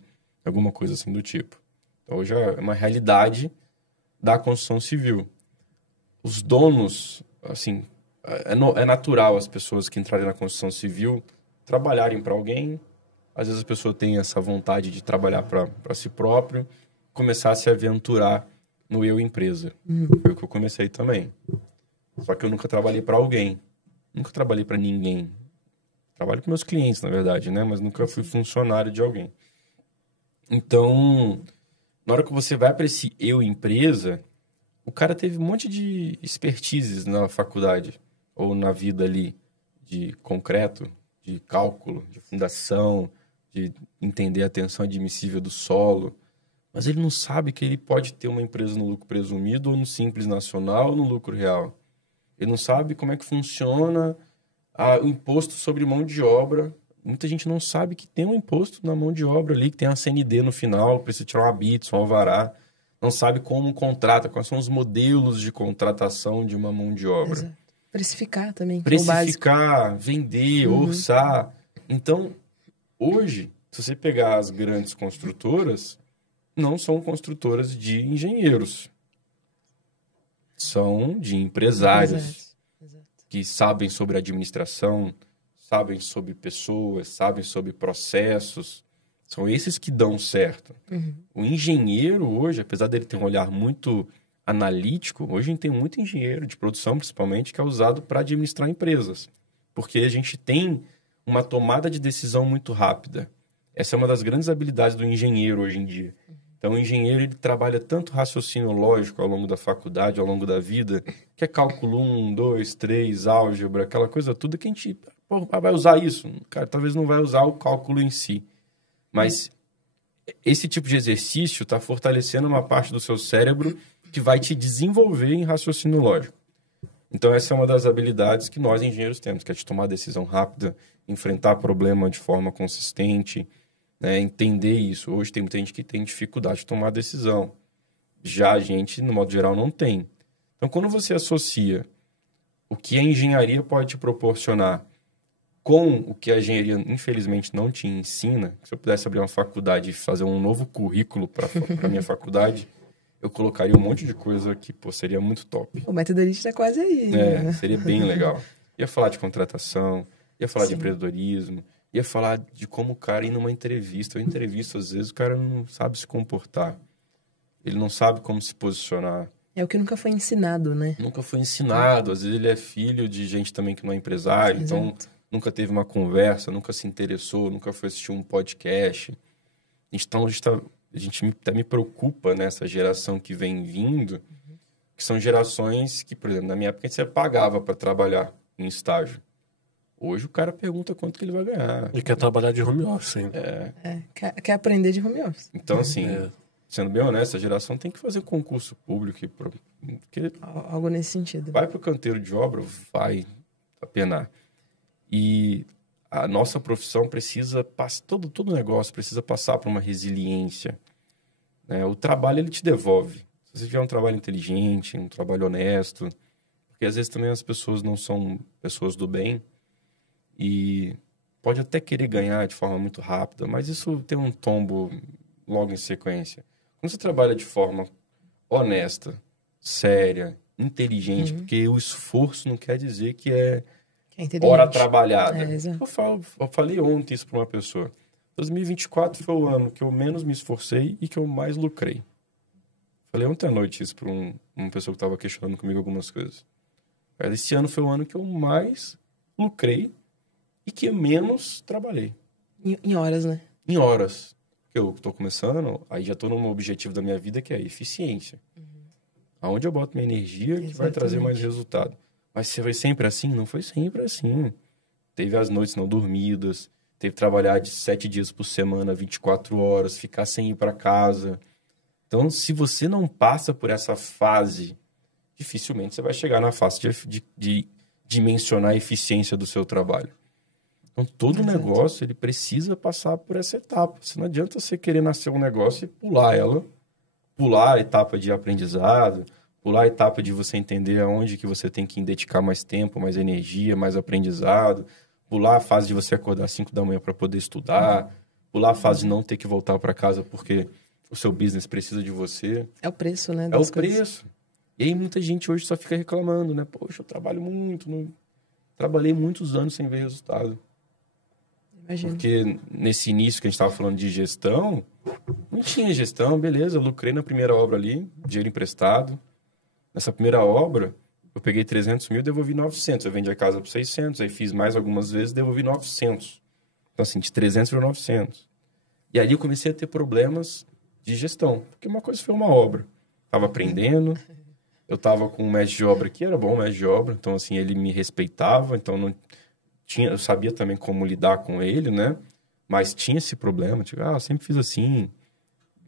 alguma coisa assim do tipo. Então, hoje é uma realidade da construção civil. Os donos, assim, é natural as pessoas que entrarem na construção civil trabalharem para alguém. Às vezes a pessoa tem essa vontade de trabalhar para si próprio, começar a se aventurar no eu empresa. Foi o que eu comecei também. Só que eu nunca trabalhei para alguém. Nunca trabalhei para ninguém. Trabalho com meus clientes, na verdade, né? Mas nunca fui funcionário de alguém. Então, na hora que você vai para esse eu empresa, o cara teve um monte de expertises na faculdade ou na vida ali de concreto, de cálculo, de fundação, de entender a tensão admissível do solo. Mas ele não sabe que ele pode ter uma empresa no lucro presumido ou no Simples Nacional ou no lucro real. Ele não sabe como é que funciona o imposto sobre mão de obra. Muita gente não sabe que tem um imposto na mão de obra ali, que tem a CND no final, precisa tirar um habite, um alvará. Não sabe como contrata, quais são os modelos de contratação de uma mão de obra. Exato. Precificar também. Precificar, vender, orçar. Então, hoje, se você pegar as grandes construtoras, não são construtoras de engenheiros. São de empresários. Exato. Que sabem sobre administração, sabem sobre pessoas, sabem sobre processos. São esses que dão certo. O engenheiro hoje, apesar dele ter um olhar muito analítico, hoje a gente tem muito engenheiro de produção, principalmente, que é usado para administrar empresas. Porque a gente tem uma tomada de decisão muito rápida. Essa é uma das grandes habilidades do engenheiro hoje em dia. Então, o engenheiro, ele trabalha tanto raciocínio lógico ao longo da faculdade, ao longo da vida, que é cálculo 1, 2, 3, álgebra, aquela coisa tudo que a gente vai usar isso. Cara, talvez não vai usar o cálculo em si. Mas esse tipo de exercício está fortalecendo uma parte do seu cérebro que vai te desenvolver em raciocínio lógico. Então, essa é uma das habilidades que nós, engenheiros, temos, que é de tomar decisão rápida, enfrentar problema de forma consistente, né, entender isso. Hoje tem muita gente que tem dificuldade de tomar decisão. Já a gente, no modo geral, não tem. Então, quando você associa o que a engenharia pode te proporcionar com o que a engenharia, infelizmente, não te ensina, se eu pudesse abrir uma faculdade e fazer um novo currículo para a minha faculdade, eu colocaria um monte de coisa que seria muito top. O método está quase aí. Né? Seria bem legal. Ia falar de contratação, ia falar de empreendedorismo, ia falar de como o cara ir numa entrevista. Às vezes, o cara não sabe se comportar. Ele não sabe como se posicionar. É o que nunca foi ensinado, né? Nunca foi ensinado. Às vezes ele é filho de gente também que não é empresário. Exato. Então, nunca teve uma conversa, nunca se interessou, nunca foi assistir um podcast. Então, a gente até me preocupa nessa geração que vem vindo, que são gerações que, por exemplo, na minha época, você pagava para trabalhar em estágio. Hoje o cara pergunta quanto que ele vai ganhar. E quer trabalhar de home office, hein? Quer aprender de home office. Então, assim, sendo bem honesto, a geração tem que fazer concurso público. Porque algo nesse sentido. Vai para o canteiro de obra, vai apenar. E a nossa profissão precisa passar, todo negócio precisa passar por uma resiliência. Né? O trabalho, ele te devolve. Se você tiver um trabalho inteligente, um trabalho honesto, porque às vezes também as pessoas não são pessoas do bem, e pode até querer ganhar de forma muito rápida, mas isso tem um tombo logo em sequência. Quando você trabalha de forma honesta, séria, inteligente, porque o esforço não quer dizer que é hora trabalhada. Eu falei ontem isso para uma pessoa. 2024 foi o ano que eu menos me esforcei e que eu mais lucrei. Falei ontem à noite isso para uma pessoa que estava questionando comigo algumas coisas. Esse ano foi o ano que eu mais lucrei e que menos trabalhei. Em horas, né? Em horas. Porque eu estou começando, aí já estou num objetivo da minha vida que é a eficiência. Aonde eu boto minha energia que vai trazer mais resultado. Mas se foi sempre assim? Não foi sempre assim. Teve as noites não dormidas, teve que trabalhar de 7 dias por semana, 24 horas, ficar sem ir para casa. Então, se você não passa por essa fase, dificilmente você vai chegar na fase de dimensionar a eficiência do seu trabalho. Então, todo negócio, ele precisa passar por essa etapa. Não adianta você querer nascer um negócio e pular ela, pular a etapa de aprendizado, pular a etapa de você entender aonde que você tem que dedicar mais tempo, mais energia, mais aprendizado, pular a fase de você acordar às 5 da manhã para poder estudar, pular a fase de não ter que voltar para casa porque o seu business precisa de você. É o preço, né? É o preço. E aí muita gente hoje só fica reclamando, né? Poxa, eu trabalho muito, trabalhei muitos anos sem ver resultado. Imagina. Porque nesse início que a gente estava falando de gestão, não tinha gestão, beleza, eu lucrei na primeira obra ali, dinheiro emprestado. Nessa primeira obra, eu peguei 300 mil e devolvi 900. Eu vendi a casa por 600, aí fiz mais algumas vezes e devolvi 900. Então, assim, de 300 para 900. E ali eu comecei a ter problemas de gestão, porque uma coisa foi uma obra. Estava aprendendo, eu estava com um mestre de obra que era bom mestre de obra, então, assim, ele me respeitava, então não tinha, eu sabia também como lidar com ele, né? Mas tinha esse problema, tipo, eu sempre fiz assim,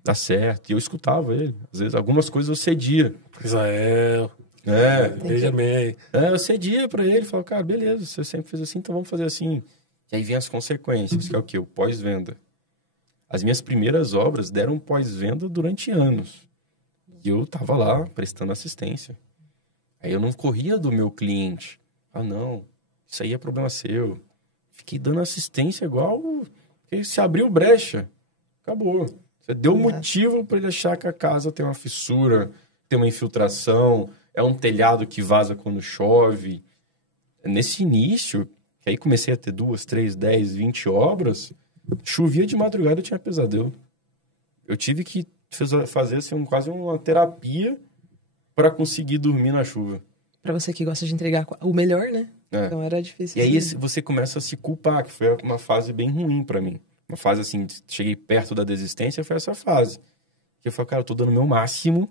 dá certo. E eu escutava ele. Às vezes, algumas coisas eu cedia. Israel. Benjamin. Eu cedia para ele. Falava, cara, beleza, você sempre fez assim, então vamos fazer assim. E aí vem as consequências, que é o quê? O pós-venda. As minhas primeiras obras deram pós-venda durante anos. E eu tava lá prestando assistência. Aí eu não corria do meu cliente. Ah, não, isso aí é problema seu. Fiquei dando assistência igual... Porque se abriu brecha, acabou. Você deu motivo para ele achar que a casa tem uma fissura, tem uma infiltração, é um telhado que vaza quando chove. Nesse início, que aí comecei a ter 2, 3, 10, 20 obras, chovia de madrugada, eu tinha pesadelo. Eu tive que fazer assim, quase uma terapia para conseguir dormir na chuva. Para você que gosta de entregar o melhor, né? Então era difícil. E aí você começa a se culpar, que foi uma fase bem ruim para mim. Uma fase assim, cheguei perto da desistência, foi essa fase. Porque eu falo, cara, eu tô dando o meu máximo,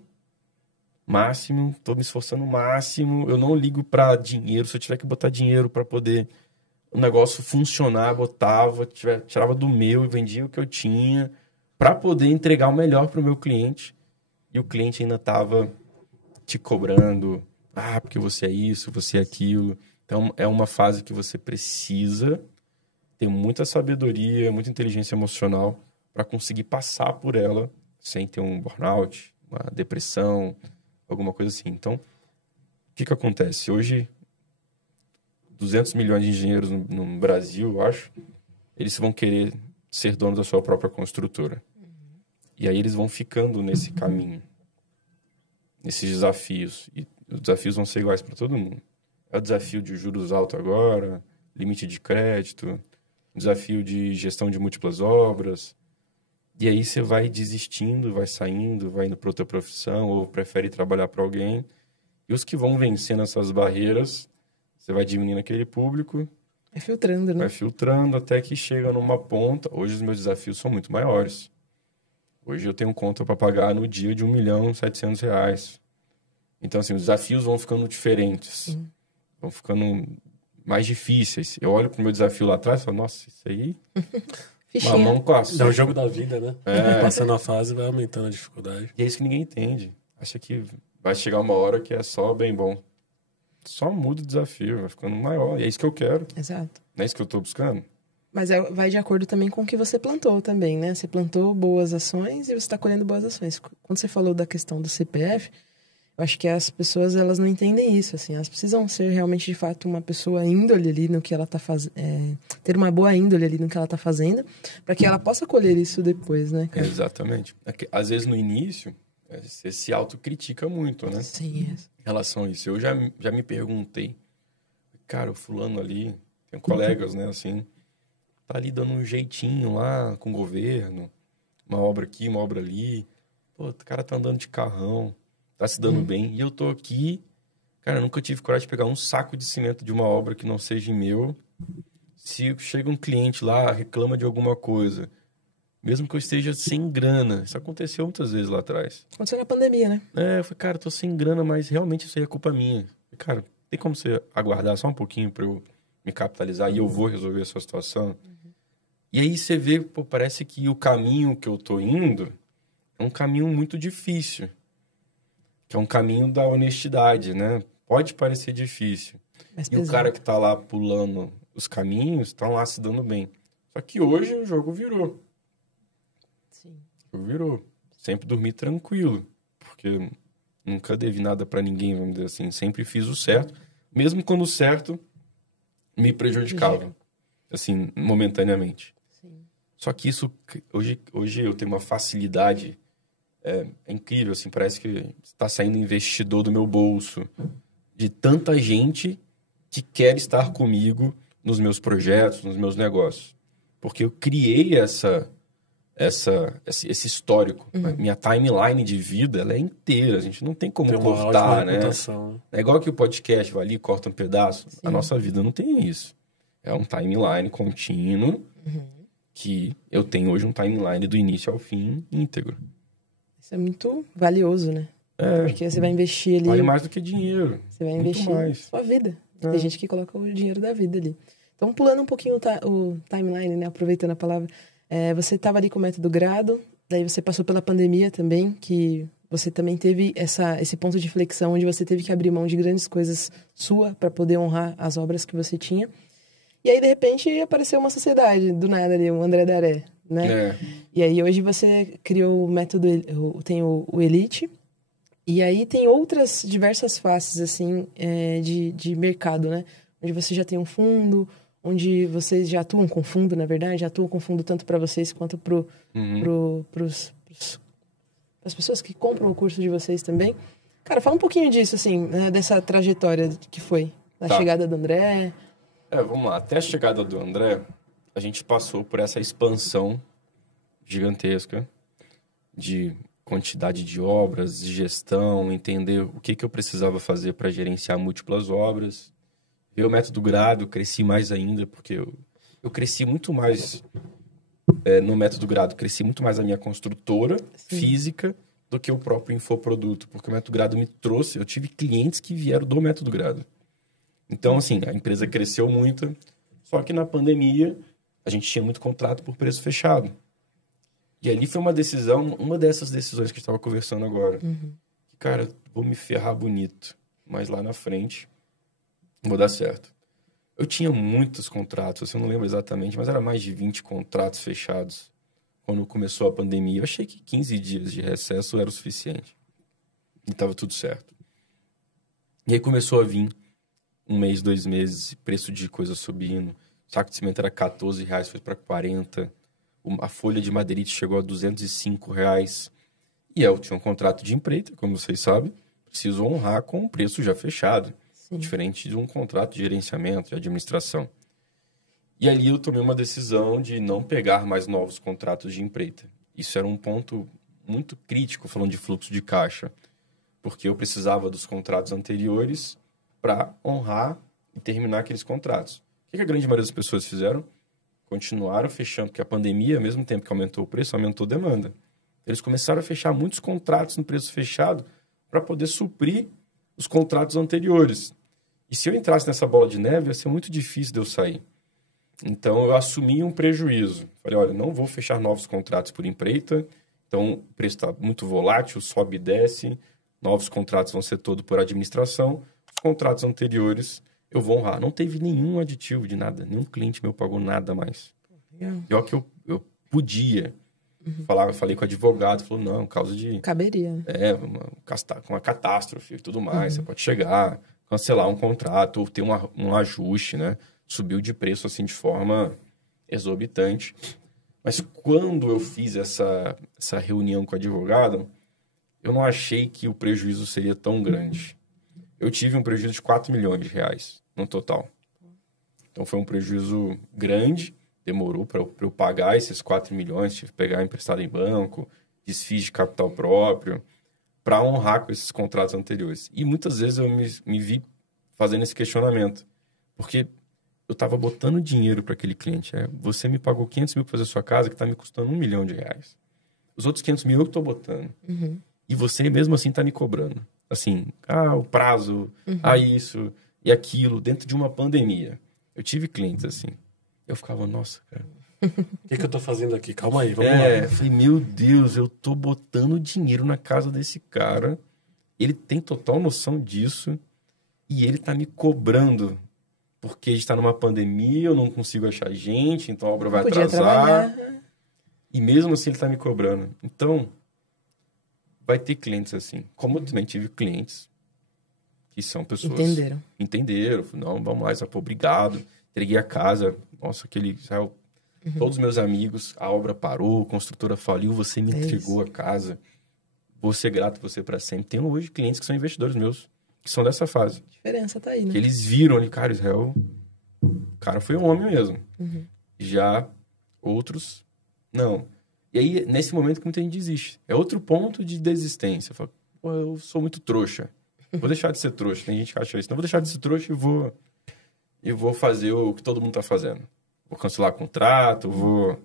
tô me esforçando o máximo, eu não ligo pra dinheiro, se eu tiver que botar dinheiro pra poder o negócio funcionar, botava, tirava do meu e vendia o que eu tinha pra poder entregar o melhor pro meu cliente. E o cliente ainda tava te cobrando, porque você é isso, você é aquilo. Então, é uma fase que você precisa ter muita sabedoria, muita inteligência emocional para conseguir passar por ela sem ter um burnout, uma depressão, alguma coisa assim. Então, o que acontece? Hoje, 200 milhões de engenheiros no Brasil, eu acho, eles vão querer ser donos da sua própria construtora. E aí eles vão ficando nesse caminho, nesses desafios. E os desafios vão ser iguais para todo mundo. É o desafio de juros altos agora, limite de crédito, desafio de gestão de múltiplas obras. E aí você vai desistindo, vai saindo, vai indo para outra profissão ou prefere trabalhar para alguém. E os que vão vencendo essas barreiras, você vai diminuindo aquele público. Vai filtrando, né? Vai filtrando até que chega numa ponta. Hoje os meus desafios são muito maiores. Hoje eu tenho conta para pagar no dia de R$1.700.000. Então, assim, os desafios vão ficando diferentes. Vão ficando mais difíceis. Eu olho pro meu desafio lá atrás e falo, nossa, isso aí... mamão com açúcar. É o jogo da vida, né? Passando a fase, vai aumentando a dificuldade. E é isso que ninguém entende. Acha que vai chegar uma hora que é só bem bom. Só muda o desafio, vai ficando maior. E é isso que eu quero. Exato. Não é isso que eu tô buscando. Mas vai de acordo também com o que você plantou também, né? Você plantou boas ações e você está colhendo boas ações. Quando você falou da questão do CPF, eu acho que as pessoas, elas não entendem isso, assim. Elas precisam ser realmente, de fato, uma pessoa índole ali no que ela tá fazendo. Ter uma boa índole ali no que ela tá fazendo, para que ela possa colher isso depois, né, cara? Exatamente. Às vezes, no início, você se autocritica muito, né? Sim. Em relação a isso. Eu já me perguntei, cara, o fulano ali, tem colegas, né, assim, tá ali dando um jeitinho lá com o governo, uma obra aqui, uma obra ali. Pô, o cara tá andando de carrão, tá se dando bem. E eu tô aqui, cara, eu nunca tive coragem de pegar um saco de cimento de uma obra que não seja meu. Se chega um cliente lá, reclama de alguma coisa, mesmo que eu esteja sem grana. Isso aconteceu muitas vezes lá atrás. Aconteceu na pandemia, né? Eu falei, cara, eu tô sem grana, mas realmente isso aí é culpa minha. Falei, cara, tem como você aguardar só um pouquinho pra eu me capitalizar e eu vou resolver essa situação? E aí você vê, pô, parece que o caminho que eu tô indo é um caminho muito difícil. Que é um caminho da honestidade, né? Pode parecer difícil. Mas e o cara que tá lá pulando os caminhos, tá lá se dando bem. Só que hoje o jogo virou. Sim. O jogo virou. Sempre dormi tranquilo. Porque nunca devi nada pra ninguém, vamos dizer assim. Sempre fiz o certo. Mesmo quando o certo me prejudicava. Assim, momentaneamente. Sim. Só que isso, hoje eu tenho uma facilidade... É incrível, assim, parece que está saindo investidor do meu bolso. De tanta gente que quer estar comigo nos meus projetos, nos meus negócios. Porque eu criei esse histórico. Minha timeline de vida, ela é inteira. A gente não tem como cortar, né? É igual que o podcast vai ali, corta um pedaço. Sim. A nossa vida não tem isso. É um timeline contínuo que eu tenho hoje um timeline do início ao fim íntegro. Isso é muito valioso, né? Porque você vai investir ali... Vale mais do que dinheiro. Você vai investir sua vida. Tem gente que coloca o dinheiro da vida ali. Então, pulando um pouquinho o timeline, né? Aproveitando a palavra. Você estava ali com o método grado, daí você passou pela pandemia também, que você também teve esse ponto de flexão, onde você teve que abrir mão de grandes coisas sua para poder honrar as obras que você tinha. E aí, de repente, apareceu uma sociedade, do nada ali, um André Daré, né? E aí, hoje você criou o método, tem o Elite, e aí tem outras diversas faces, assim, de mercado, né? Onde você já tem um fundo, onde vocês já atuam com fundo, na verdade, já atuam com fundo tanto para vocês quanto para as pessoas que compram o curso de vocês também. Cara, fala um pouquinho disso, assim, né, dessa trajetória que foi, da chegada do André. Vamos lá. Até a chegada do André, a gente passou por essa expansão gigantesca de quantidade de obras, de gestão, entender o que eu precisava fazer para gerenciar múltiplas obras. Eu, método grado, cresci mais ainda, porque eu cresci muito mais no método grado, cresci muito mais a minha construtora física do que o próprio infoproduto, porque o Método Grado me trouxe, eu tive clientes que vieram do Método Grado. Então, assim, a empresa cresceu muito, só que na pandemia a gente tinha muito contrato por preço fechado. E ali foi uma decisão, uma dessas decisões que a gente estava conversando agora. Que, cara, vou me ferrar bonito, mas lá na frente vou dar certo. Eu tinha muitos contratos, eu não lembro exatamente, mas era mais de 20 contratos fechados quando começou a pandemia. Eu achei que 15 dias de recesso era o suficiente. E estava tudo certo. E aí começou a vir 1 mês, 2 meses, preço de coisa subindo. O saco de cimento era R$14, foi para 40. A folha de madeirite chegou a R$205. E eu tinha um contrato de empreita, como vocês sabem. Preciso honrar com o preço já fechado. Sim. Diferente de um contrato de gerenciamento, de administração. E ali eu tomei uma decisão de não pegar mais novos contratos de empreita. Isso era um ponto muito crítico, falando de fluxo de caixa. Porque eu precisava dos contratos anteriores para honrar e terminar aqueles contratos. O que a grande maioria das pessoas fizeram? Continuaram fechando, porque a pandemia, ao mesmo tempo que aumentou o preço, aumentou a demanda. Eles começaram a fechar muitos contratos no preço fechado para poder suprir os contratos anteriores. E se eu entrasse nessa bola de neve, ia ser muito difícil de eu sair. Então, eu assumi um prejuízo. Falei, olha, não vou fechar novos contratos por empreita, então o preço está muito volátil, sobe e desce, novos contratos vão ser todo por administração, os contratos anteriores eu vou honrar. Não teve nenhum aditivo de nada, nenhum cliente meu pagou nada mais. Pior que eu podia. Falei com o advogado, falou, não, causa de... Caberia. Uma catástrofe e tudo mais, você pode chegar, cancelar um contrato, ou ter um ajuste, né? Subiu de preço assim de forma exorbitante. Mas quando eu fiz essa reunião com o advogado, eu não achei que o prejuízo seria tão grande. Eu tive um prejuízo de R$4 milhões no total. Então foi um prejuízo grande, demorou para eu pagar esses 4 milhões, tive que pegar emprestado em banco, desfiz de capital próprio, para honrar com esses contratos anteriores. E muitas vezes eu me vi fazendo esse questionamento, porque eu estava botando dinheiro para aquele cliente. Você me pagou 500 mil para fazer a sua casa, que está me custando R$1 milhão. Os outros 500 mil eu que estou botando. E você mesmo assim está me cobrando. Assim, o prazo, isso e aquilo, dentro de uma pandemia. Eu tive clientes assim. Eu ficava, nossa, cara. O que eu tô fazendo aqui? Calma aí, vamos lá. Eu falei, meu Deus, eu tô botando dinheiro na casa desse cara. Ele tem total noção disso. E ele tá me cobrando. Porque a gente tá numa pandemia, eu não consigo achar gente, então a obra vai atrasar. E mesmo assim ele tá me cobrando. Então, vai ter clientes assim. Como eu também tive clientes que são pessoas... Entenderam. Não, vamos lá, Isapô, obrigado. Entreguei a casa. Nossa, aquele... Todos os meus amigos, a obra parou, a construtora faliu, você me entregou a casa. Vou ser grato a você para sempre. Tenho hoje clientes que são investidores meus, que são dessa fase. A diferença tá aí, né? Que eles viram ali, cara, Israel, o cara foi um homem mesmo. Já outros, não. E aí, nesse momento que muita gente desiste. É outro ponto de desistência. Fala, pô, eu sou muito trouxa. Vou deixar de ser trouxa. Tem gente que acha isso. Não, vou deixar de ser trouxa e vou fazer o que todo mundo tá fazendo. Vou cancelar contrato, vou...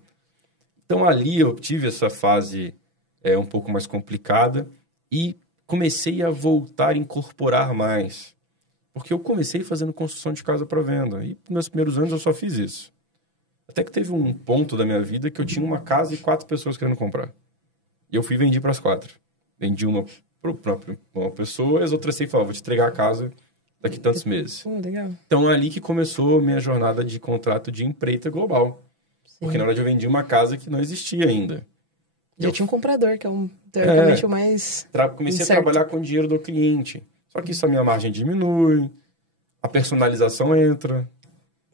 Então, ali eu tive essa fase um pouco mais complicada e comecei a voltar a incorporar mais. Porque eu comecei fazendo construção de casa para venda. E nos meus primeiros anos eu só fiz isso. Até que teve um ponto da minha vida que eu tinha uma casa e 4 pessoas querendo comprar. E eu fui e vendi para as 4. Vendi uma para uma pessoa e as outras 6 falaram, vou te entregar a casa daqui tantos meses. Legal. Então, é ali que começou a minha jornada de contrato de empreita global. Sim. Porque na verdade eu vendi uma casa que não existia ainda. Já tinha um comprador, que é teoricamente o mais comecei a trabalhar com o dinheiro do cliente. Só que isso a minha margem diminui, a personalização entra.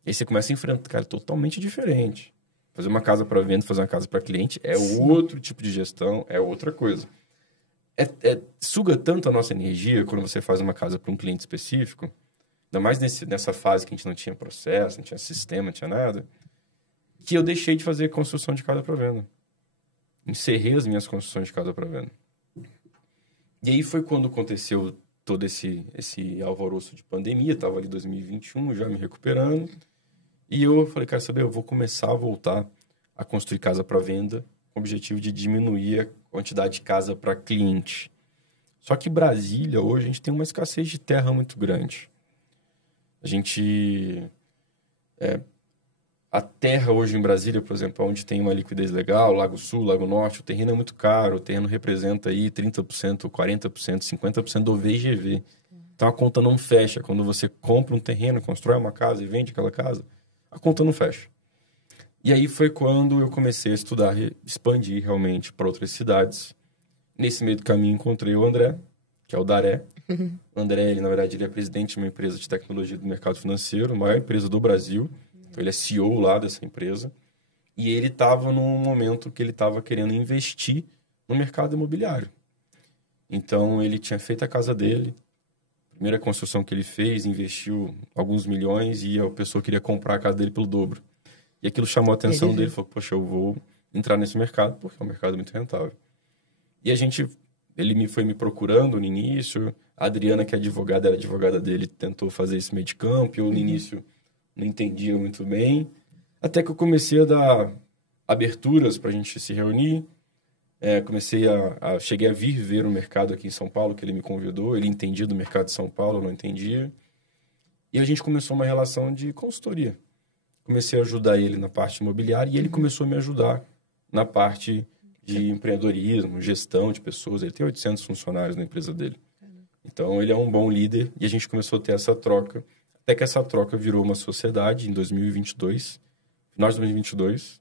E aí você começa a enfrentar, cara, totalmente diferente. Fazer uma casa para venda, fazer uma casa para cliente é outro tipo de gestão, é outra coisa. Suga tanto a nossa energia quando você faz uma casa para um cliente específico, ainda mais nessa fase que a gente não tinha processo, não tinha sistema, não tinha nada, que eu deixei de fazer construção de casa para venda. Encerrei as minhas construções de casa para venda. E aí foi quando aconteceu todo esse alvoroço de pandemia, estava ali em 2021, já me recuperando, e eu falei, quero saber, eu vou começar a voltar a construir casa para venda com o objetivo de diminuir a quantidade de casa para cliente. Só que Brasília, hoje, a gente tem uma escassez de terra muito grande. A terra hoje em Brasília, por exemplo, onde tem uma liquidez legal, Lago Sul, Lago Norte, o terreno é muito caro, o terreno representa aí 30%, 40%, 50% do VGV. Então a conta não fecha. Quando você compra um terreno, constrói uma casa e vende aquela casa, a conta não fecha. E aí foi quando eu comecei a estudar, expandir realmente para outras cidades. Nesse meio do caminho encontrei o André, que é o Daré. O André, ele, na verdade, ele é presidente de uma empresa de tecnologia do mercado financeiro, a maior empresa do Brasil. Então, ele é CEO lá dessa empresa. E ele estava num momento que ele estava querendo investir no mercado imobiliário. Então, ele tinha feito a casa dele. A primeira construção que ele fez, investiu alguns milhões e a pessoa queria comprar a casa dele pelo dobro. E aquilo chamou a atenção dele. Falou, poxa, eu vou entrar nesse mercado porque é um mercado muito rentável. E ele foi me procurando no início. A Adriana, que é advogada, era advogada dele, tentou fazer esse meio de campo. Eu, no início, não entendia muito bem. Até que eu comecei a dar aberturas para a gente se reunir. Cheguei a vir ver o mercado aqui em São Paulo, que ele me convidou. Ele entendia do mercado de São Paulo, eu não entendia. E a gente começou uma relação de consultoria. Comecei a ajudar ele na parte imobiliária e ele começou a me ajudar na parte de empreendedorismo, gestão de pessoas. Ele tem 800 funcionários na empresa dele. Então, ele é um bom líder e a gente começou a ter essa troca. Até que essa troca virou uma sociedade em 2022, final de 2022.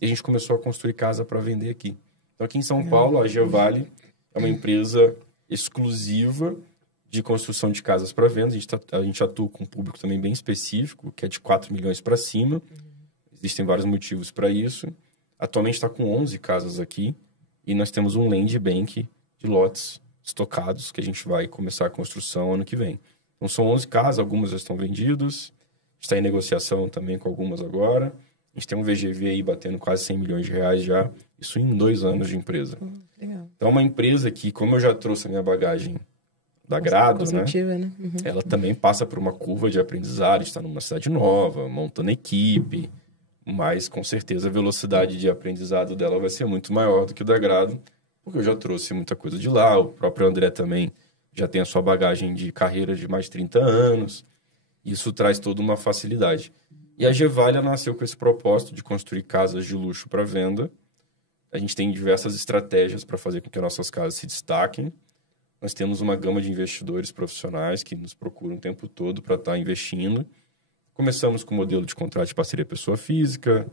E a gente começou a construir casa para vender aqui. Então, aqui em São Paulo, a Geovale é uma empresa exclusiva de construção de casas para venda. A gente atua com um público também bem específico, que é de 4 milhões para cima. Existem vários motivos para isso. Atualmente está com 11 casas aqui e nós temos um land bank de lotes estocados que a gente vai começar a construção ano que vem. Então, são 11 casas, algumas já estão vendidas. A gente está em negociação também com algumas agora. A gente tem um VGV aí batendo quase 100 milhões de reais já. Isso em 2 anos de empresa. Legal. Então, é uma empresa que, como eu já trouxe a minha bagagem da Grados, né? Ela também passa por uma curva de aprendizado, está numa cidade nova, montando equipe, mas com certeza a velocidade de aprendizado dela vai ser muito maior do que o da Grado, porque eu já trouxe muita coisa de lá, o próprio André também já tem a sua bagagem de carreira de mais de 30 anos, isso traz toda uma facilidade. E a Gevalha nasceu com esse propósito de construir casas de luxo para venda. A gente tem diversas estratégias para fazer com que as nossas casas se destaquem. Nós temos uma gama de investidores profissionais que nos procuram o tempo todo para estar investindo. Começamos com o modelo de contrato de parceria pessoa física,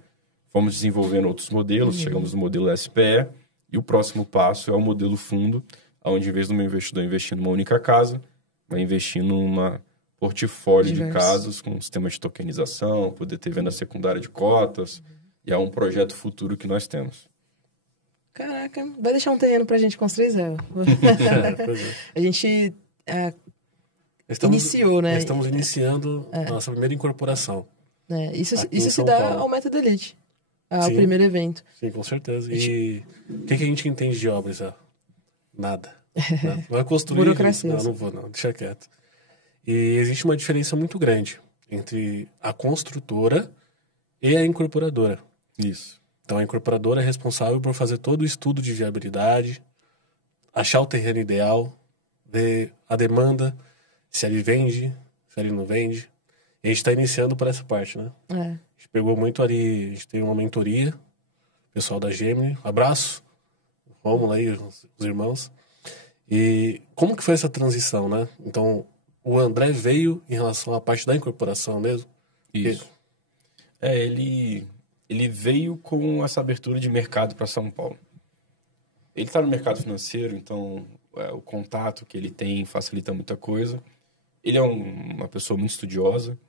fomos desenvolvendo outros modelos, chegamos no modelo SPE, e o próximo passo é o modelo fundo, onde em vez do meu investidor investir numa única casa, vai investir numa portfólio de casas com um sistema de tokenização, poder ter venda secundária de cotas, e é um projeto futuro que nós temos. Caraca, vai deixar um terreno pra gente construir, Zé? A gente iniciou, né? Estamos iniciando a nossa primeira incorporação. Isso se dá ao Método Elite, ao primeiro evento. Sim, com certeza. E o que a gente entende de obras, Zé? Nada. Vai construir... Burocracia. Não vou não, deixa quieto. E existe uma diferença muito grande entre a construtora e a incorporadora. Isso. Então, a incorporadora é responsável por fazer todo o estudo de viabilidade, achar o terreno ideal, ver a demanda, se ele vende, se ele não vende. E a gente está iniciando por essa parte, né? A gente pegou muito ali, a gente tem uma mentoria, pessoal da Gemini, abraço, Rômulo aí, os irmãos. E como que foi essa transição, né? Então, o André veio em relação à parte da incorporação mesmo? Isso. Ele veio com essa abertura de mercado para São Paulo. Ele está no mercado financeiro, então o contato que ele tem facilita muita coisa. Ele é uma pessoa muito estudiosa,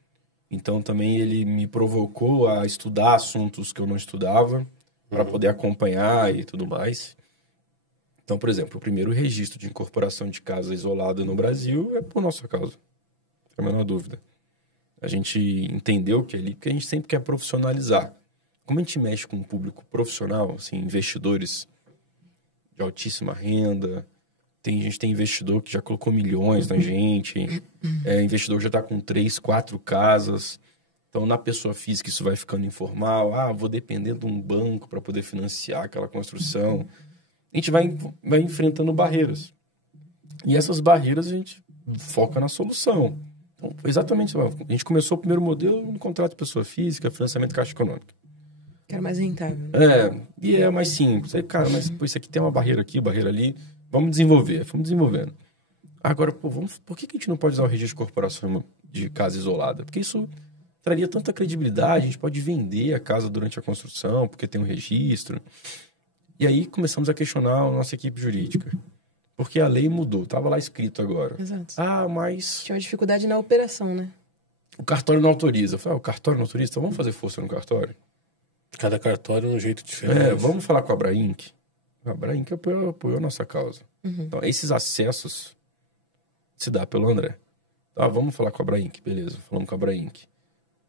então também ele me provocou a estudar assuntos que eu não estudava para poder acompanhar e tudo mais. Então, por exemplo, o primeiro registro de incorporação de casa isolada no Brasil é por nossa causa, sem a menor dúvida. A gente entendeu que ali, porque a gente sempre quer profissionalizar. Como a gente mexe com um público profissional, assim, investidores de altíssima renda, a gente tem investidor que já colocou milhões na gente, investidor que já está com 3, 4 casas. Então, na pessoa física, isso vai ficando informal. Ah, vou depender de um banco para poder financiar aquela construção. A gente vai enfrentando barreiras. E essas barreiras a gente foca na solução. Então, exatamente. A gente começou o primeiro modelo no contrato de pessoa física, financiamento caixa econômica. Que era mais rentável. Né? E é mais simples. Aí, cara, mas pô, isso aqui tem uma barreira aqui, barreira ali. Vamos desenvolver. Fomos desenvolvendo. Agora, pô, por que a gente não pode usar o registro de corporação de casa isolada? Porque isso traria tanta credibilidade, a gente pode vender a casa durante a construção, porque tem um registro. E aí começamos a questionar a nossa equipe jurídica. Porque a lei mudou, estava lá escrito agora. Exato. Mas... Tinha uma dificuldade na operação, né? O cartório não autoriza. Eu falei, o cartório não autoriza? Então vamos fazer força no cartório? Cada cartório é um jeito diferente. Vamos falar com a Abrainc. A Abrainc apoiou a nossa causa. Uhum. Então, esses acessos se dá pelo André. Tá, vamos falar com a Abrainc, beleza. Falamos com a Abrainc.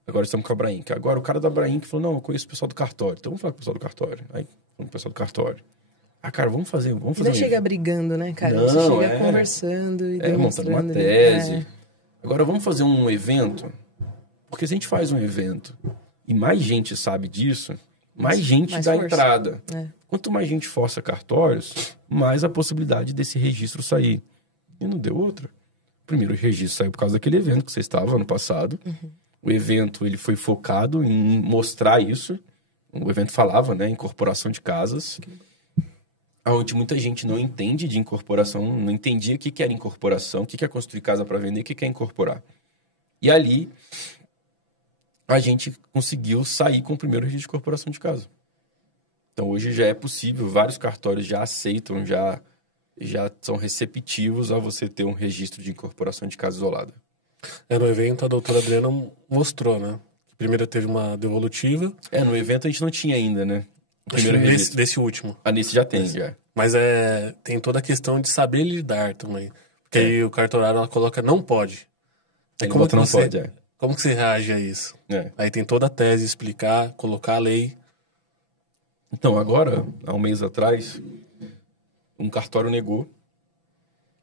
Agora estamos com a Abrainc. Agora o cara da Abrainc falou, não, eu conheço o pessoal do cartório. Então vamos falar com o pessoal do cartório. Aí, falamos com o pessoal do cartório. Ah, cara, vamos fazer Não chega brigando, né, cara? Não, você chega conversando e demonstrando. Montando uma tese. Agora vamos fazer um evento. Porque se a gente faz um evento e mais gente sabe disso, mais gente dá entrada. Quanto mais gente força cartórios, mais a possibilidade desse registro sair. E não deu outra. O primeiro registro saiu por causa daquele evento que você estava ano passado. Uhum. O evento ele foi focado em mostrar isso. O evento falava, né, incorporação de casas. Onde muita gente não entende de incorporação, não entendia o que era incorporação, o que é construir casa para vender, o que é incorporar. E ali, a gente conseguiu sair com o primeiro registro de incorporação de casa. Então, hoje já é possível, vários cartórios já aceitam, já são receptivos a você ter um registro de incorporação de casa isolada. No evento, a doutora Adriana mostrou, né? Primeiro teve uma devolutiva. No evento a gente não tinha ainda, né? O primeiro registro. Desse último. Nesse já tem, já. Mas tem toda a questão de saber lidar também. Porque aí o cartorário, ela coloca não pode. Aí como que não pode, Como que você reage a isso? Aí tem toda a tese, explicar, colocar a lei. Então, agora, há um mês atrás, um cartório negou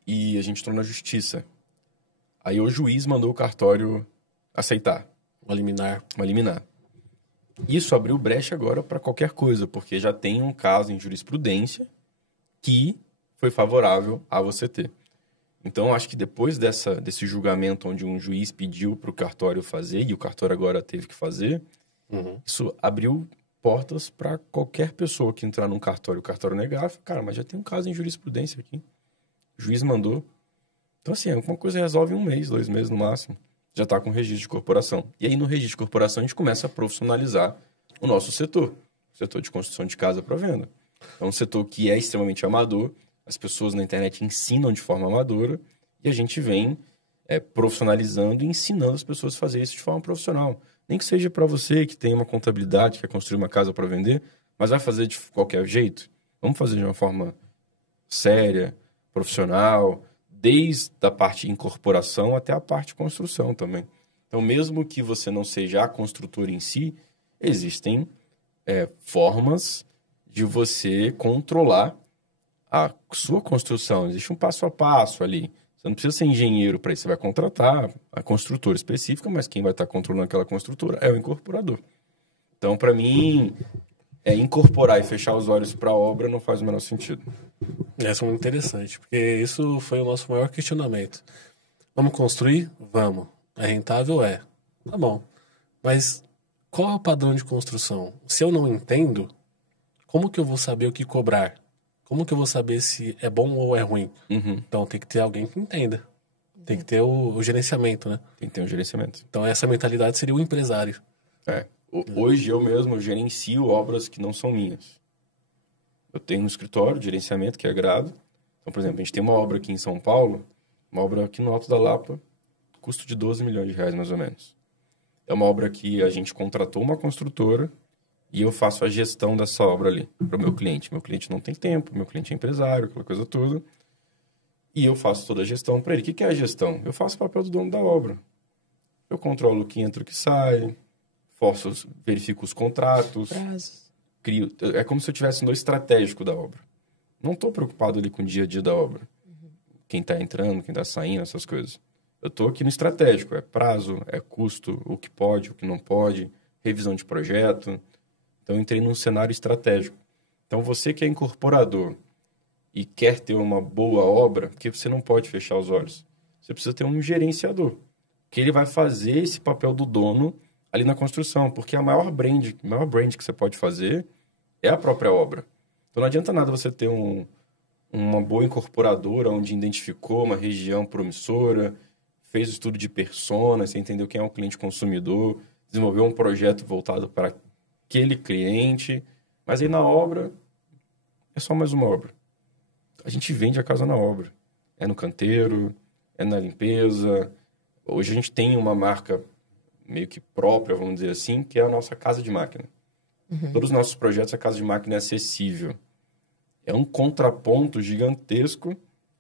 e a gente entrou na justiça. Aí o juiz mandou o cartório aceitar. Uma liminar. Isso abriu brecha agora para qualquer coisa, porque já tem um caso em jurisprudência que foi favorável a você ter. Então, acho que depois desse julgamento onde um juiz pediu para o cartório fazer e o cartório agora teve que fazer, isso abriu portas para qualquer pessoa que entrar num cartório, o cartório negar, cara, mas já tem um caso em jurisprudência aqui. O juiz mandou. Então, assim, alguma coisa resolve em 1 mês, 2 meses no máximo. Já está com registro de corporação. E aí, no registro de corporação, a gente começa a profissionalizar o nosso setor. O setor de construção de casa para venda. É um setor que é extremamente amador. As pessoas na internet ensinam de forma amadora. E a gente vem profissionalizando e ensinando as pessoas a fazer isso de forma profissional. Nem que seja para você que tem uma contabilidade, quer construir uma casa para vender, mas vai fazer de qualquer jeito. Vamos fazer de uma forma séria, profissional, desde a parte de incorporação até a parte de construção também. Então, mesmo que você não seja a construtora em si, existem formas de você controlar a sua construção. Existe um passo a passo ali. Você não precisa ser engenheiro para isso. Você vai contratar a construtora específica, mas quem vai estar controlando aquela construtora é o incorporador. Então, para mim, incorporar e fechar os olhos para a obra não faz o menor sentido. Isso é muito interessante, porque isso foi o nosso maior questionamento. Vamos construir? Vamos. É rentável? É. Tá bom. Mas qual é o padrão de construção? Se eu não entendo, como que eu vou saber o que cobrar? Como que eu vou saber se é bom ou é ruim? Então tem que ter alguém que entenda. Tem que ter o gerenciamento, né? Tem que ter um gerenciamento. Então essa mentalidade seria o empresário. Hoje eu mesmo gerencio obras que não são minhas. Eu tenho um escritório de gerenciamento que é agrado. Então, por exemplo, a gente tem uma obra aqui em São Paulo, uma obra aqui no Alto da Lapa, custo de 12 milhões de reais mais ou menos. É uma obra que a gente contratou uma construtora e eu faço a gestão dessa obra ali para o meu cliente. Meu cliente não tem tempo, meu cliente é empresário, aquela coisa toda. E eu faço toda a gestão para ele. O que é a gestão? Eu faço o papel do dono da obra. Eu controlo o que entra e o que sai, verifico os contratos. Prazos. É como se eu tivesse no estratégico da obra. Não estou preocupado ali com o dia a dia da obra. Quem está entrando, quem está saindo, essas coisas. Eu estou aqui no estratégico. É prazo, é custo, o que pode, o que não pode, revisão de projeto. Então, eu entrei num cenário estratégico. Então, você que é incorporador e quer ter uma boa obra, porque você não pode fechar os olhos. Você precisa ter um gerenciador, que ele vai fazer esse papel do dono ali na construção, porque a maior brand que você pode fazer é a própria obra. Então, não adianta nada você ter uma boa incorporadora onde identificou uma região promissora, fez o estudo de persona, você entendeu quem é o cliente consumidor, desenvolveu um projeto voltado para aquele cliente, mas aí na obra é só mais uma obra. A gente vende a casa na obra. É no canteiro, é na limpeza. Hoje a gente tem uma marca meio que própria, vamos dizer assim, que é a nossa casa de máquina. Todos os nossos projetos, a casa de máquina é acessível. É um contraponto gigantesco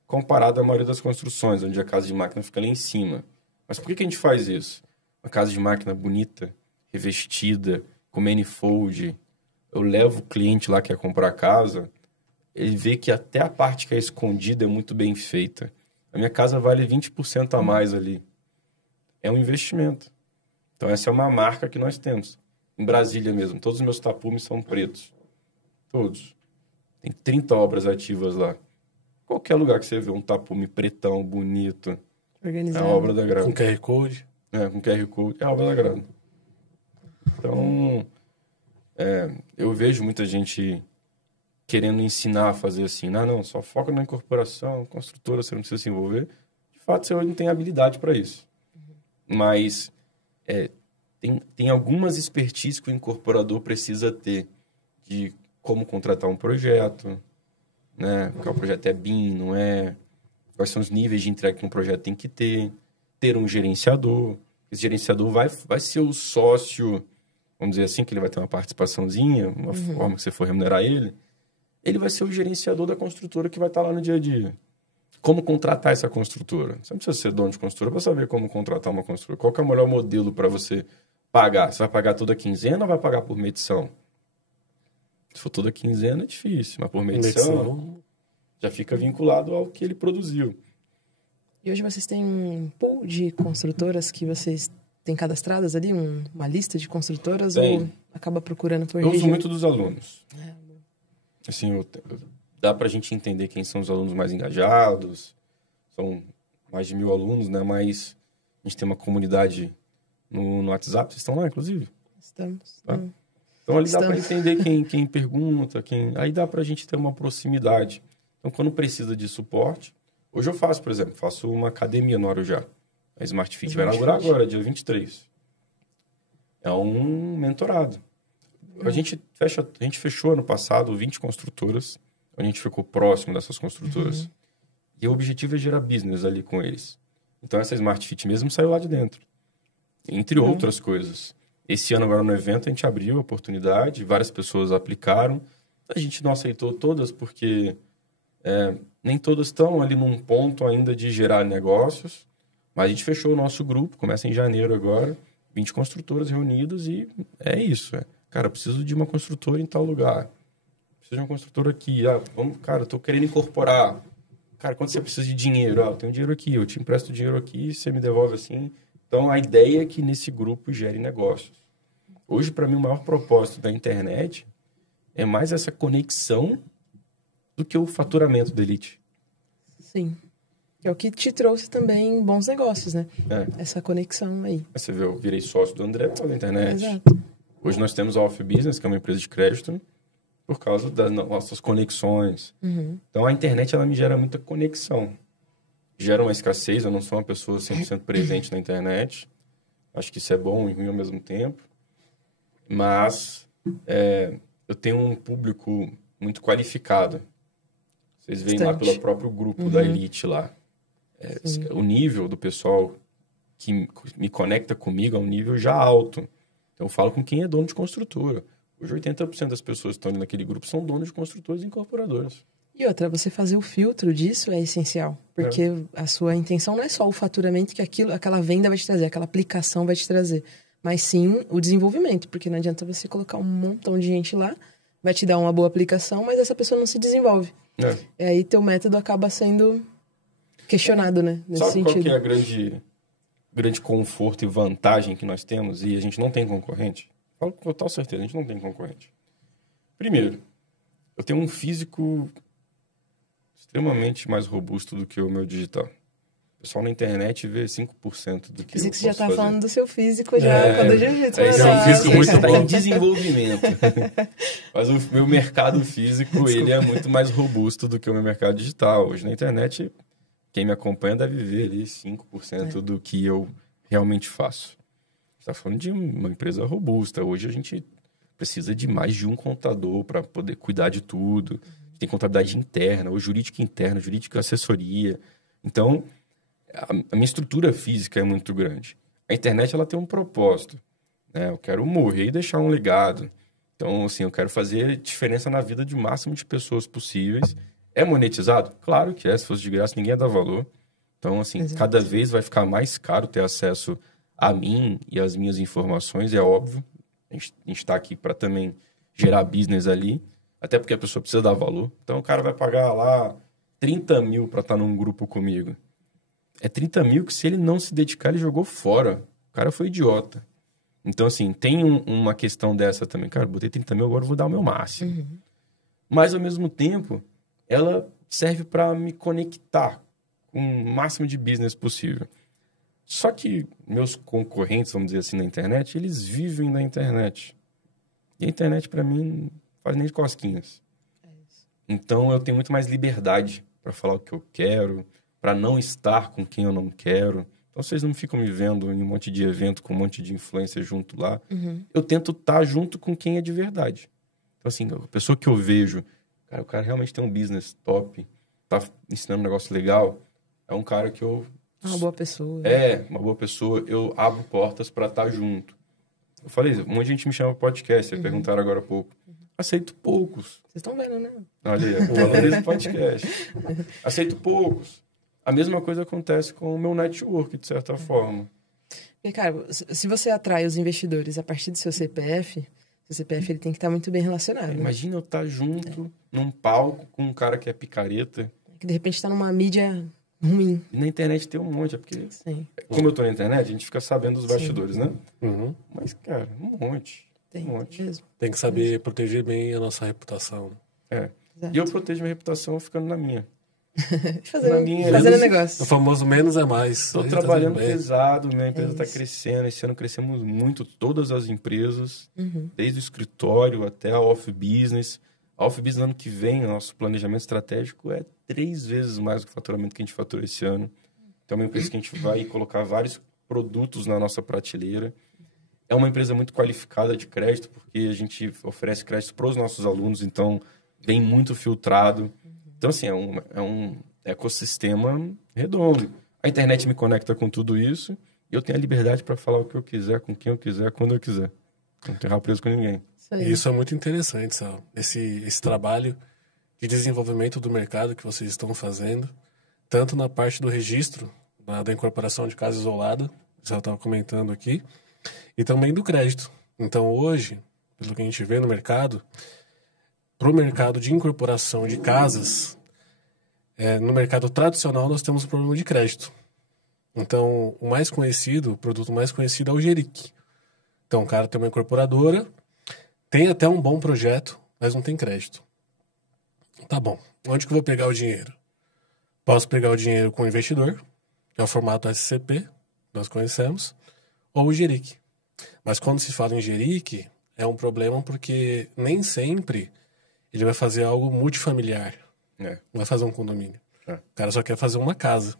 comparado à maioria das construções, onde a casa de máquina fica lá em cima. Mas por que a gente faz isso? Uma casa de máquina bonita, revestida, com manifold. Eu levo o cliente lá que quer comprar a casa, ele vê que até a parte que é escondida é muito bem feita. A minha casa vale 20% a mais ali. É um investimento. Então, essa é uma marca que nós temos. Em Brasília mesmo, todos os meus tapumes são pretos. Todos. Tem 30 obras ativas lá. Qualquer lugar que você vê um tapume pretão, bonito, Organizado. é a obra da Grado. Com QR Code. Com QR Code, é a obra da Grado. Então, eu vejo muita gente querendo ensinar a fazer assim. Não, só foca na incorporação, construtora, você não precisa se envolver. De fato, você não tem habilidade para isso. Mas tem algumas expertises que o incorporador precisa ter de como contratar um projeto, né? Porque o projeto é BIM, não é? Quais são os níveis de entrega que um projeto tem que ter um gerenciador. Esse gerenciador vai ser o sócio, vamos dizer assim, que ele vai ter uma participaçãozinha, uma forma que você for remunerar ele. Ele vai ser o gerenciador da construtora que vai estar lá no dia a dia. Como contratar essa construtora? Você não precisa ser dono de construtora para saber como contratar uma construtora. Qual que é o melhor modelo para você pagar? Você vai pagar toda quinzena ou vai pagar por medição? Se for toda quinzena é difícil, mas por medição já fica vinculado ao que ele produziu. E hoje vocês têm um pool de construtoras que vocês têm cadastradas ali? Uma lista de construtoras? Ou acaba procurando por região? Eu uso muito dos alunos. Assim, dá para a gente entender quem são os alunos mais engajados. São mais de 1.000 alunos, né? Mas a gente tem uma comunidade no WhatsApp. Vocês estão lá, inclusive? Estamos. Tá? Então, ali dá para entender quem pergunta, aí dá para a gente ter uma proximidade. Então, quando precisa de suporte... Hoje eu faço, por exemplo, uma academia no Arujá. A Smart Fit vai inaugurar agora, dia 23. É um mentorado. A gente fechou ano passado 20 construtoras. A gente ficou próximo dessas construtoras. E o objetivo é gerar business ali com eles. Então, essa Smart Fit mesmo saiu lá de dentro. Entre outras coisas. Esse ano, agora no evento, a gente abriu a oportunidade. Várias pessoas aplicaram. A gente não aceitou todas porque nem todas estão ali num ponto ainda de gerar negócios. Mas a gente fechou o nosso grupo. Começa em janeiro agora. 20 construtoras reunidas e é isso. Cara, eu preciso de uma construtora em tal lugar. Preciso de uma construtora aqui. Cara, eu tô querendo incorporar. Cara, quanto você precisa de dinheiro? Eu tenho dinheiro aqui, eu te empresto dinheiro aqui, você me devolve assim. Então, a ideia é que nesse grupo gere negócios. Hoje, para mim, o maior propósito da internet é mais essa conexão do que o faturamento da Elite. Sim. É o que te trouxe também bons negócios, né? Essa conexão aí. Você vê, eu virei sócio do André pela internet. Exato. Hoje nós temos a Off Business, que é uma empresa de crédito, por causa das nossas conexões. Então, a internet, ela me gera muita conexão. Gera uma escassez, eu não sou uma pessoa 100% presente na internet. Acho que isso é bom e ruim ao mesmo tempo. Mas eu tenho um público muito qualificado. Vocês veem lá pelo próprio grupo da Elite lá. O nível do pessoal que me conecta comigo é um nível já alto. Então, eu falo com quem é dono de construtora. Hoje, 80% das pessoas que estão ali naquele grupo são donos de construtoras e incorporadoras. E outra, você fazer o filtro disso é essencial. Porque a sua intenção não é só o faturamento que aquela venda vai te trazer, aquela aplicação vai te trazer. Mas sim o desenvolvimento. Porque não adianta você colocar um montão de gente lá, vai te dar uma boa aplicação, mas essa pessoa não se desenvolve. E aí teu método acaba sendo questionado, né? Nesse Sabe sentido. qual que é grande conforto e vantagem que nós temos e a gente não tem concorrente? Falo com total certeza, a gente não tem concorrente. Primeiro, eu tenho um físico extremamente mais robusto do que o meu digital. O pessoal na internet vê 5% do que eu Pensei que você já posso estava fazer. falando do seu físico já, quando eu já vi. Esse é um físico muito bom. Em desenvolvimento. Mas o meu mercado físico, ele é muito mais robusto do que o meu mercado digital. Hoje na internet, quem me acompanha deve ver ali 5% do que eu realmente faço. Você está falando de uma empresa robusta. Hoje a gente precisa de mais de um contador para poder cuidar de tudo. Tem contabilidade interna, ou jurídica interna, jurídica assessoria. Então, a minha estrutura física é muito grande. A internet, ela tem um propósito, né? Eu quero morrer e deixar um legado. Então, assim, eu quero fazer diferença na vida de o máximo de pessoas possíveis. É monetizado? Claro que é. Se fosse de graça, ninguém ia dar valor. Então, assim, cada vez vai ficar mais caro ter acesso a mim e às minhas informações, é óbvio. A gente está aqui para também gerar business ali, até porque a pessoa precisa dar valor. Então, o cara vai pagar lá 30 mil para estar num grupo comigo. É 30 mil que, se ele não se dedicar, ele jogou fora. O cara foi idiota. Então, assim, tem uma questão dessa também. Cara, botei 30 mil, agora eu vou dar o meu máximo. Mas, ao mesmo tempo, ela serve para me conectar com o máximo de business possível. Só que meus concorrentes, vamos dizer assim, na internet, eles vivem na internet. E a internet, para mim, não faz nem cosquinhas. Então, eu tenho muito mais liberdade para falar o que eu quero, para não estar com quem eu não quero. Então, vocês não ficam me vendo em um monte de evento com um monte de influencer junto lá. Eu tento estar junto com quem é de verdade. Então, assim, a pessoa que eu vejo, cara, o cara realmente tem um business top, tá ensinando um negócio legal, é um cara que eu... Uma boa pessoa. É, uma boa pessoa, eu abro portas para estar junto. Eu falei, um monte de gente me chama para podcast, vocês perguntaram agora há pouco. Aceito poucos. Vocês estão vendo, né? Olha aí, valorizo podcast. Aceito poucos. A mesma coisa acontece com o meu network, de certa forma. E, cara, se você atrai os investidores a partir do seu CPF, o CPF ele tem que estar muito bem relacionado. Né? Imagina eu estar junto num palco com um cara que é picareta. Que de repente está numa mídia ruim. E na internet tem um monte, é porque... Sim. Como eu tô na internet, a gente fica sabendo dos bastidores, né? Mas, cara, um monte. Tem Um monte. mesmo. Tem que saber proteger bem a nossa reputação. É. Exato. E eu protejo minha reputação ficando na minha. Fazendo negócio. O famoso menos é mais. Estou Aí tá trabalhando tudo bem. pesado, minha empresa está isso. crescendo. Esse ano crescemos muito, todas as empresas, desde o escritório até a off-business. A off-business, no ano que vem, o nosso planejamento estratégico é 3 vezes mais do que o faturamento que a gente faturou esse ano. Então, é uma empresa que a gente vai colocar vários produtos na nossa prateleira. É uma empresa muito qualificada de crédito, porque a gente oferece crédito para os nossos alunos, então vem muito filtrado. Então, assim, é um ecossistema redondo. A internet me conecta com tudo isso e eu tenho a liberdade para falar o que eu quiser, com quem eu quiser, quando eu quiser. Não tenho preso com ninguém. Isso é muito interessante, Sal. Esse trabalho de desenvolvimento do mercado que vocês estão fazendo, tanto na parte do registro, da incorporação de casa isolada, você estava comentando aqui, e também do crédito. Então, hoje, pelo que a gente vê no mercado, para o mercado de incorporação de casas, no mercado tradicional nós temos o problema de crédito. Então, o produto mais conhecido é o Geric. Então, o cara tem uma incorporadora, tem até um bom projeto, mas não tem crédito. Tá bom, onde que eu vou pegar o dinheiro? Posso pegar o dinheiro com o investidor, que é o formato SCP, nós conhecemos, ou o Geric. Mas quando se fala em Geric, é um problema porque nem sempre ele vai fazer algo multifamiliar. Não vai fazer um condomínio. O cara só quer fazer uma casa.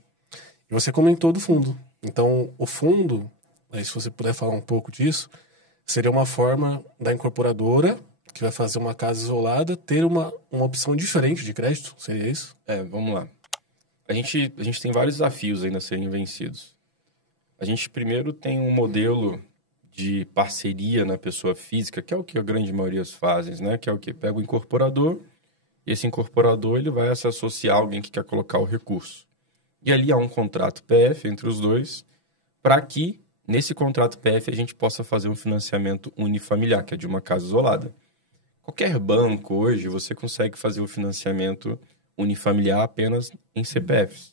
E você comentou do fundo. Então, o fundo, aí se você puder falar um pouco disso, seria uma forma da incorporadora, que vai fazer uma casa isolada, ter uma opção diferente de crédito? Seria isso? Vamos lá. A gente tem vários desafios ainda a serem vencidos. A gente primeiro tem um modelo de parceria na pessoa física, que é o que a grande maioria fazem, né? Que é o que? Pega o incorporador, e esse incorporador ele vai se associar a alguém que quer colocar o recurso. E ali há um contrato PF entre os dois, para que nesse contrato PF a gente possa fazer um financiamento unifamiliar, que é de uma casa isolada. Qualquer banco hoje você consegue fazer o financiamento unifamiliar apenas em CPFs.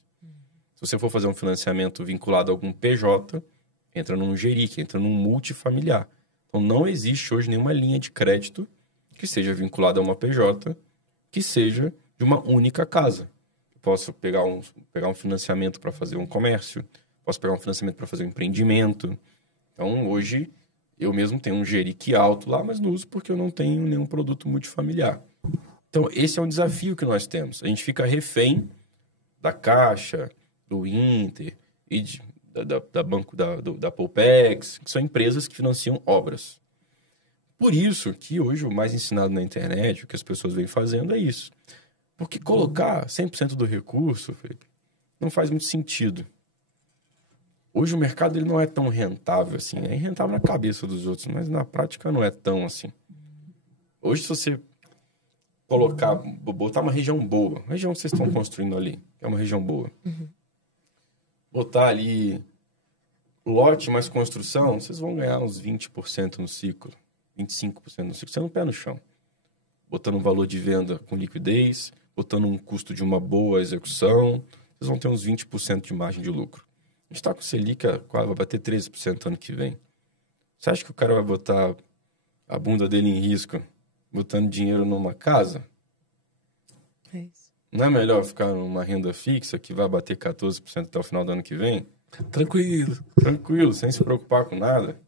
Se você for fazer um financiamento vinculado a algum PJ, entra num GERIC, entra num multifamiliar. Então, não existe hoje nenhuma linha de crédito que seja vinculada a uma PJ, que seja de uma única casa. Eu posso pegar um financiamento para fazer um comércio, posso pegar um financiamento para fazer um empreendimento. Então, hoje, eu mesmo tenho um GERIC alto lá, mas não uso porque eu não tenho nenhum produto multifamiliar. Então, esse é um desafio que nós temos. A gente fica refém da Caixa, do Inter e da Banco da Poupex, que são empresas que financiam obras. Por isso que hoje o mais ensinado na internet, o que as pessoas vêm fazendo é isso. Porque colocar 100% do recurso, Felipe, não faz muito sentido. Hoje o mercado ele não é tão rentável assim. É rentável na cabeça dos outros, mas na prática não é tão assim. Hoje, se você botar uma região boa, a região que vocês estão construindo ali, é uma região boa, botar ali lote mais construção, vocês vão ganhar uns 20% no ciclo, 25% no ciclo, você no pé no chão. Botando um valor de venda com liquidez, botando um custo de uma boa execução, vocês vão ter uns 20% de margem de lucro. A gente está com o Selic, vai bater 13% ano que vem. Você acha que o cara vai botar a bunda dele em risco botando dinheiro numa casa? É isso. Não é melhor ficar numa renda fixa que vai bater 14% até o final do ano que vem? Tranquilo, sem se preocupar com nada.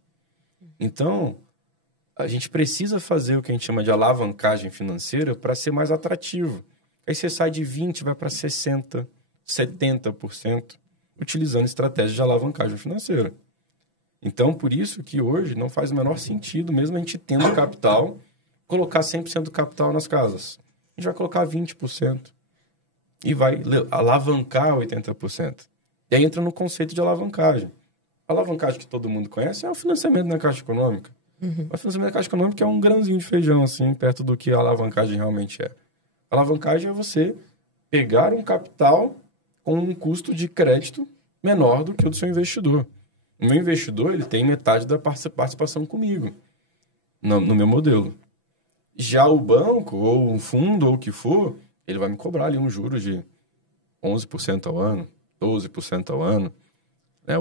Então, a gente precisa fazer o que a gente chama de alavancagem financeira para ser mais atrativo. Aí você sai de 20%, vai para 60%, 70%, utilizando estratégias de alavancagem financeira. Então, por isso que hoje não faz o menor sentido, mesmo a gente tendo capital, colocar 100% do capital nas casas. A gente vai colocar 20% e vai alavancar 80%. E aí entra no conceito de alavancagem. A alavancagem que todo mundo conhece é o financiamento na Caixa Econômica. O financiamento da Caixa Econômica é um grãozinho de feijão, assim, perto do que a alavancagem realmente é. A alavancagem é você pegar um capital com um custo de crédito menor do que o do seu investidor. O meu investidor ele tem metade da participação comigo, no meu modelo. Já o banco, ou um fundo, ou o que for, ele vai me cobrar ali um juros de 11% ao ano, 12% ao ano.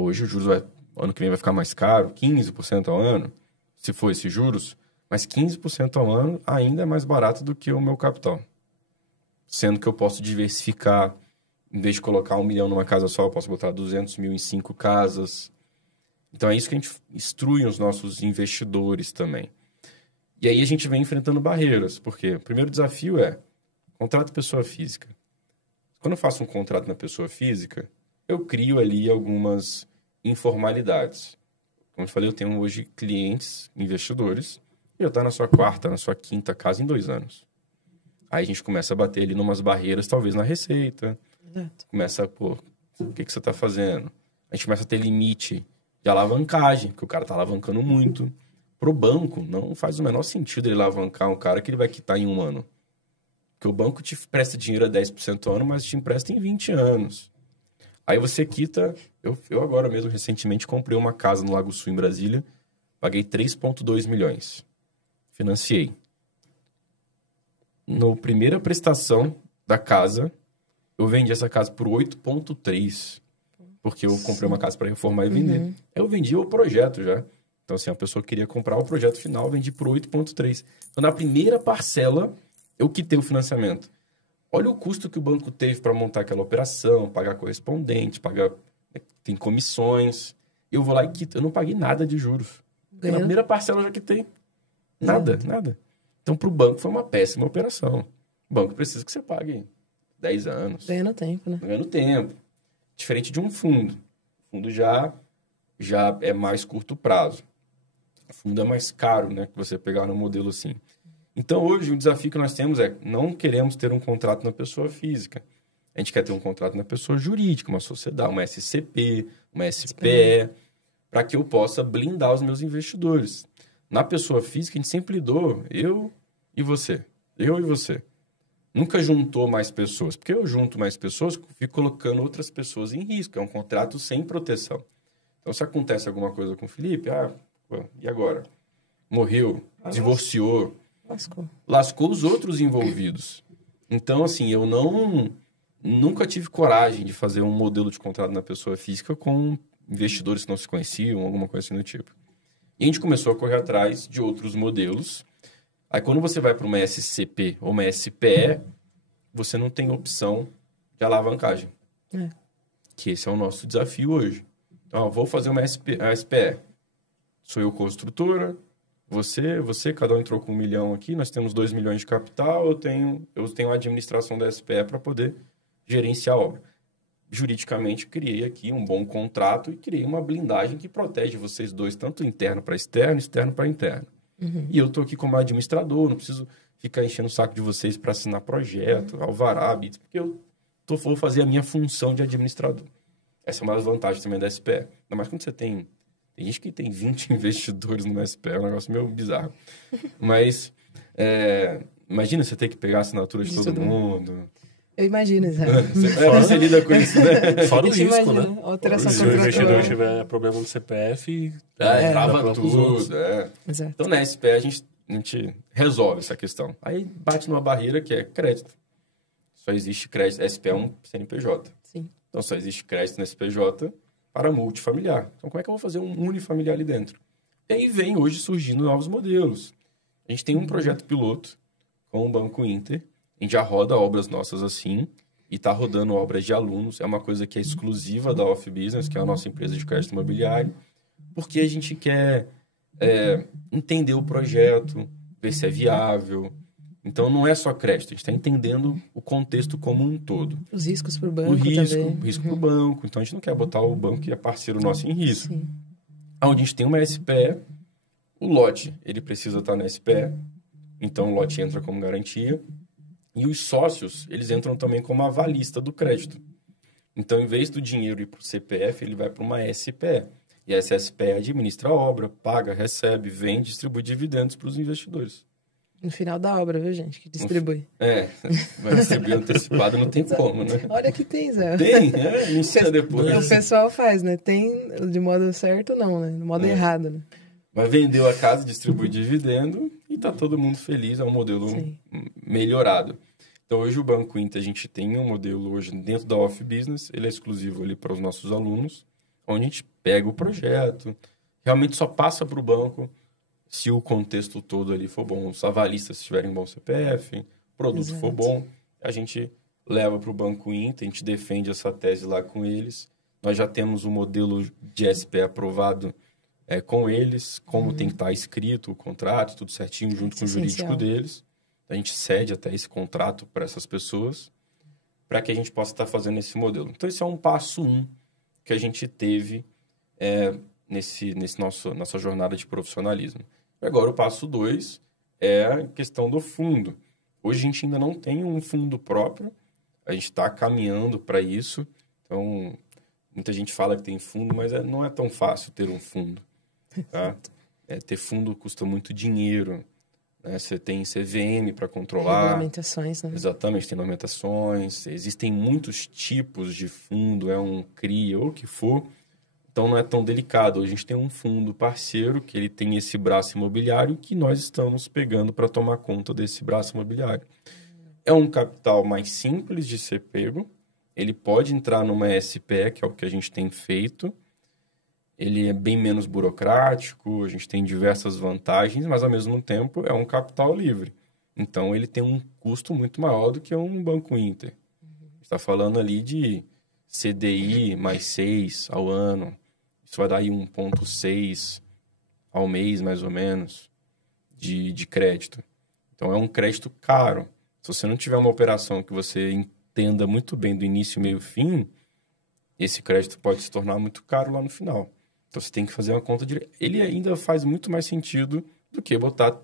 Hoje o juros ano que vem vai ficar mais caro, 15% ao ano, se for esses juros, mas 15% ao ano ainda é mais barato do que o meu capital. Sendo que eu posso diversificar, em vez de colocar 1 milhão numa casa só, eu posso botar 200 mil em 5 casas. Então é isso que a gente instrui os nossos investidores também. E aí a gente vem enfrentando barreiras, porque o primeiro desafio é contrato pessoa física. Quando eu faço um contrato na pessoa física, eu crio ali algumas informalidades. Como eu falei, eu tenho hoje clientes, investidores, que já está na sua 4ª, na sua 5ª casa em 2 anos. Aí a gente começa a bater ali numas barreiras, talvez na receita. Exato. Começa a, o que você está fazendo? A gente começa a ter limite de alavancagem, porque o cara está alavancando muito. Para o banco, não faz o menor sentido ele alavancar um cara que ele vai quitar em 1 ano. Porque o banco te presta dinheiro a 10% ao ano, mas te empresta em 20 anos. Aí você quita... Eu agora mesmo, recentemente, comprei uma casa no Lago Sul, em Brasília. Paguei 3,2 milhões. Financiei. Na primeira prestação da casa, eu vendi essa casa por 8,3. Porque eu comprei uma casa para reformar e vender. Eu vendi o projeto já. Então, assim, a pessoa queria comprar o projeto final, vendi por 8,3. Então, na primeira parcela, eu quitei o financiamento. Olha o custo que o banco teve para montar aquela operação, pagar correspondente, tem comissões. Eu vou lá e quito. Eu não paguei nada de juros. Na primeira parcela eu já quitei. Nada. Então, para o banco foi uma péssima operação. O banco precisa que você pague 10 anos. Ganhando tempo, né? Ganhando tempo. Diferente de um fundo. O fundo já é mais curto prazo. O fundo é mais caro, né? Que você pegar no modelo assim. Então, hoje, o desafio que nós temos é não queremos ter um contrato na pessoa física. A gente quer ter um contrato na pessoa jurídica, uma sociedade, uma SCP, uma SPE, para que eu possa blindar os meus investidores. Na pessoa física, a gente sempre lidou, eu e você. Eu e você. Nunca juntou mais pessoas. Porque eu junto mais pessoas, fico colocando outras pessoas em risco. É um contrato sem proteção. Então, se acontece alguma coisa com o Felipe, e agora? Morreu, divorciou, lascou os outros envolvidos. Então, assim, eu nunca tive coragem de fazer um modelo de contrato na pessoa física com investidores que não se conheciam, alguma coisa assim do tipo. E a gente começou a correr atrás de outros modelos. Aí, quando você vai para uma SCP ou uma SPE, você não tem opção de alavancagem. Que esse é o nosso desafio hoje. Então, eu vou fazer uma SPE. Sou eu construtora, você, cada um entrou com 1 milhão aqui, nós temos 2 milhões de capital, eu tenho a administração da SPE para poder gerenciar a obra. Juridicamente, criei aqui um bom contrato e criei uma blindagem que protege vocês dois, tanto interno para externo, externo para interno. E eu estou aqui como administrador, não preciso ficar enchendo o saco de vocês para assinar projeto, alvará, bits, porque eu vou fazer a minha função de administrador. Essa é uma das vantagens também da SPE. Ainda mais quando você tem gente que tem 20 investidores no SPE, é um negócio meio bizarro. Mas, imagina você ter que pegar a assinatura de todo mundo. Eu imagino, exato. Você lida com isso, né? Fora o risco, imagina, né? alteração Se o investidor contratual. tiver problema no CPF, Trava tudo. Exato. Então, na SPE, a gente resolve essa questão. Aí bate numa barreira que é crédito. Só existe crédito. SPE é um CNPJ. Sim. Então, só existe crédito no SPJ para multifamiliar. Então, como é que eu vou fazer um unifamiliar ali dentro? E aí vem hoje surgindo novos modelos. A gente tem um projeto piloto com o Banco Inter. A gente já roda obras nossas assim e está rodando obras de alunos. É uma coisa que é exclusiva da Off Business, que é a nossa empresa de crédito imobiliário, porque a gente quer entender o projeto, ver se é viável. Então, não é só crédito, a gente está entendendo o contexto como um todo. Os riscos para o banco O risco também. para o banco. Então, a gente não quer botar o banco que é parceiro nosso em risco. Sim. Onde a gente tem uma SPE, o lote, ele precisa estar na SPE, então o lote entra como garantia. E os sócios, eles entram também como avalista do crédito. Então, em vez do dinheiro ir para o CPF, ele vai para uma SPE. E essa SPE administra a obra, paga, recebe, vende, distribui dividendos para os investidores. No final da obra, viu, gente? Que distribui. Vai distribuir antecipado, não tem como, né? Olha que tem, Zé. Tem, me ensina depois. O pessoal faz, né? Tem de modo certo, não, né? No modo errado, né? Mas vendeu a casa, distribui dividendo e tá todo mundo feliz. É um modelo melhorado. Então, hoje o Banco Inter, a gente tem um modelo hoje dentro da Off Business. Ele é exclusivo ali para os nossos alunos, onde a gente pega o projeto, realmente só passa para o banco se o contexto todo ali for bom. Os avalistas tiverem bom CPF, o produto for bom, a gente leva para o Banco Inter, a gente defende essa tese lá com eles. Nós já temos o modelo de SPE aprovado com eles, como tem que estar escrito o contrato, tudo certinho, junto com o jurídico deles. A gente cede até esse contrato para essas pessoas, para que a gente possa estar fazendo esse modelo. Então, esse é um passo 1 que a gente teve nossa jornada de profissionalismo. Agora, o passo 2 é a questão do fundo. Hoje, a gente ainda não tem um fundo próprio, a gente está caminhando para isso. Então, muita gente fala que tem fundo, mas não é tão fácil ter um fundo. Tá? Ter fundo custa muito dinheiro. Né? Você tem CVM para controlar. Regulamentações, né? Exatamente, tem regulamentações. Existem muitos tipos de fundo, é um CRI ou o que for. Então, não é tão delicado. A gente tem um fundo parceiro que ele tem esse braço imobiliário que nós estamos pegando para tomar conta desse braço imobiliário. É um capital mais simples de ser pego. Ele pode entrar numa SPE, que é o que a gente tem feito. Ele é bem menos burocrático, a gente tem diversas vantagens, mas, ao mesmo tempo, é um capital livre. Então, ele tem um custo muito maior do que um Banco Inter. A gente está falando ali de CDI mais 6 ao ano. Isso vai dar aí 1,6 ao mês, mais ou menos, de crédito. Então, é um crédito caro. Se você não tiver uma operação que você entenda muito bem do início, meio e fim, esse crédito pode se tornar muito caro lá no final. Então, você tem que fazer uma conta de... Ele ainda faz muito mais sentido do que botar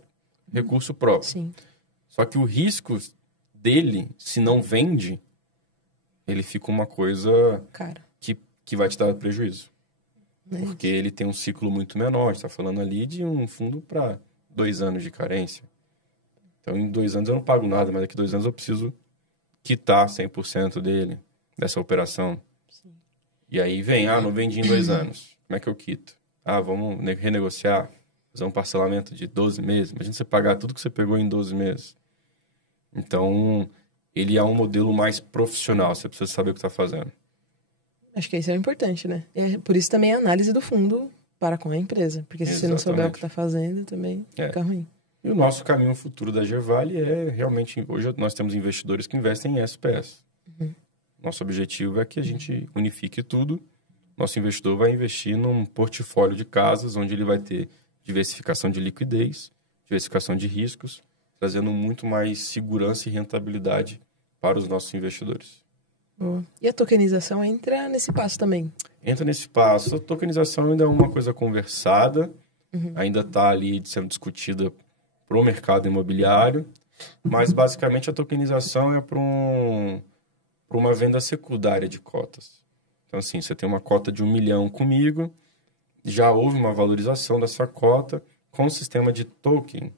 recurso próprio. Sim. Só que o risco dele, se não vende, ele fica uma coisa que vai te dar prejuízo. Porque ele tem um ciclo muito menor. A gente está falando ali de um fundo para 2 anos de carência. Então, em 2 anos eu não pago nada, mas daqui 2 anos eu preciso quitar 100% dele, dessa operação. Sim. E aí vem, não vendi em 2 anos. Como é que eu quito? Vamos renegociar, fazer um parcelamento de 12 meses. Imagina você pagar tudo que você pegou em 12 meses. Então, ele é um modelo mais profissional. Você precisa saber o que está fazendo. Acho que isso é importante, né? É por isso também a análise do fundo para com a empresa. Porque se você não souber o que está fazendo, também fica ruim. E o nosso caminho futuro da Gevali é realmente... Hoje nós temos investidores que investem em SPS. Nosso objetivo é que a gente unifique tudo. Nosso investidor vai investir num portfólio de casas onde ele vai ter diversificação de liquidez, diversificação de riscos, trazendo muito mais segurança e rentabilidade para os nossos investidores. Boa. E a tokenização entra nesse passo também? Entra nesse passo. A tokenização ainda é uma coisa conversada, ainda está ali sendo discutida para o mercado imobiliário, mas basicamente a tokenização é para uma venda secundária de cotas. Então, assim, você tem uma cota de 1 milhão comigo, já houve uma valorização dessa cota com o sistema de token.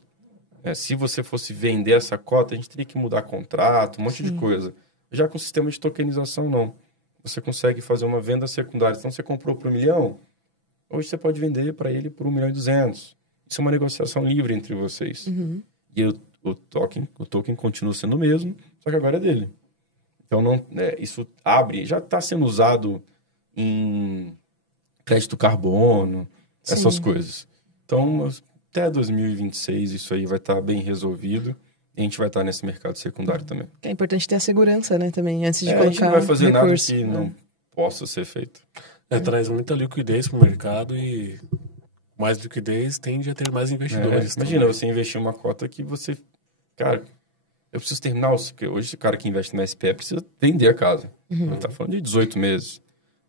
Se você fosse vender essa cota, a gente teria que mudar contrato, um monte de coisa. Já com o sistema de tokenização, não. Você consegue fazer uma venda secundária. Então, você comprou por 1 milhão, hoje você pode vender para ele por 1 milhão e 200. Isso é uma negociação livre entre vocês. E o token continua sendo o mesmo, só que agora é dele. Então, isso abre... Já está sendo usado em crédito carbono, essas coisas. Então, até 2026, isso aí vai estar bem resolvido. E a gente vai estar nesse mercado secundário também. É importante ter a segurança, né, também, antes de colocar a gente não vai fazer recurso. Nada que não possa ser feito. Traz muita liquidez para o mercado e mais liquidez tende a ter mais investidores. Imagina, você investir uma cota que você... Cara, eu preciso terminar... Porque hoje o cara que investe no SPE precisa vender a casa. Ele está falando de 18 meses.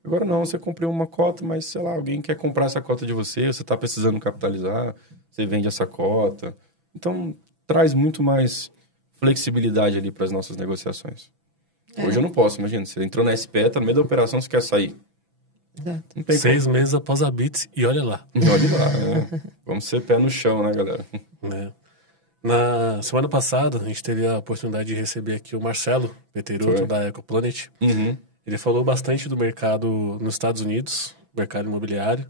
Agora não, você comprou uma cota, mas, sei lá, alguém quer comprar essa cota de você está precisando capitalizar, você vende essa cota. Então, traz muito mais flexibilidade ali para as nossas negociações. Hoje eu não posso, imagina, você entrou na SPE, está no meio da operação, você quer sair. Exato. 6 meses após a Bits e olha lá. E olha lá, Vamos ser pé no chão, né, galera? Na semana passada, a gente teve a oportunidade de receber aqui o Marcelo Peteruto, da Ecoplanet. Ele falou bastante do mercado nos Estados Unidos, mercado imobiliário.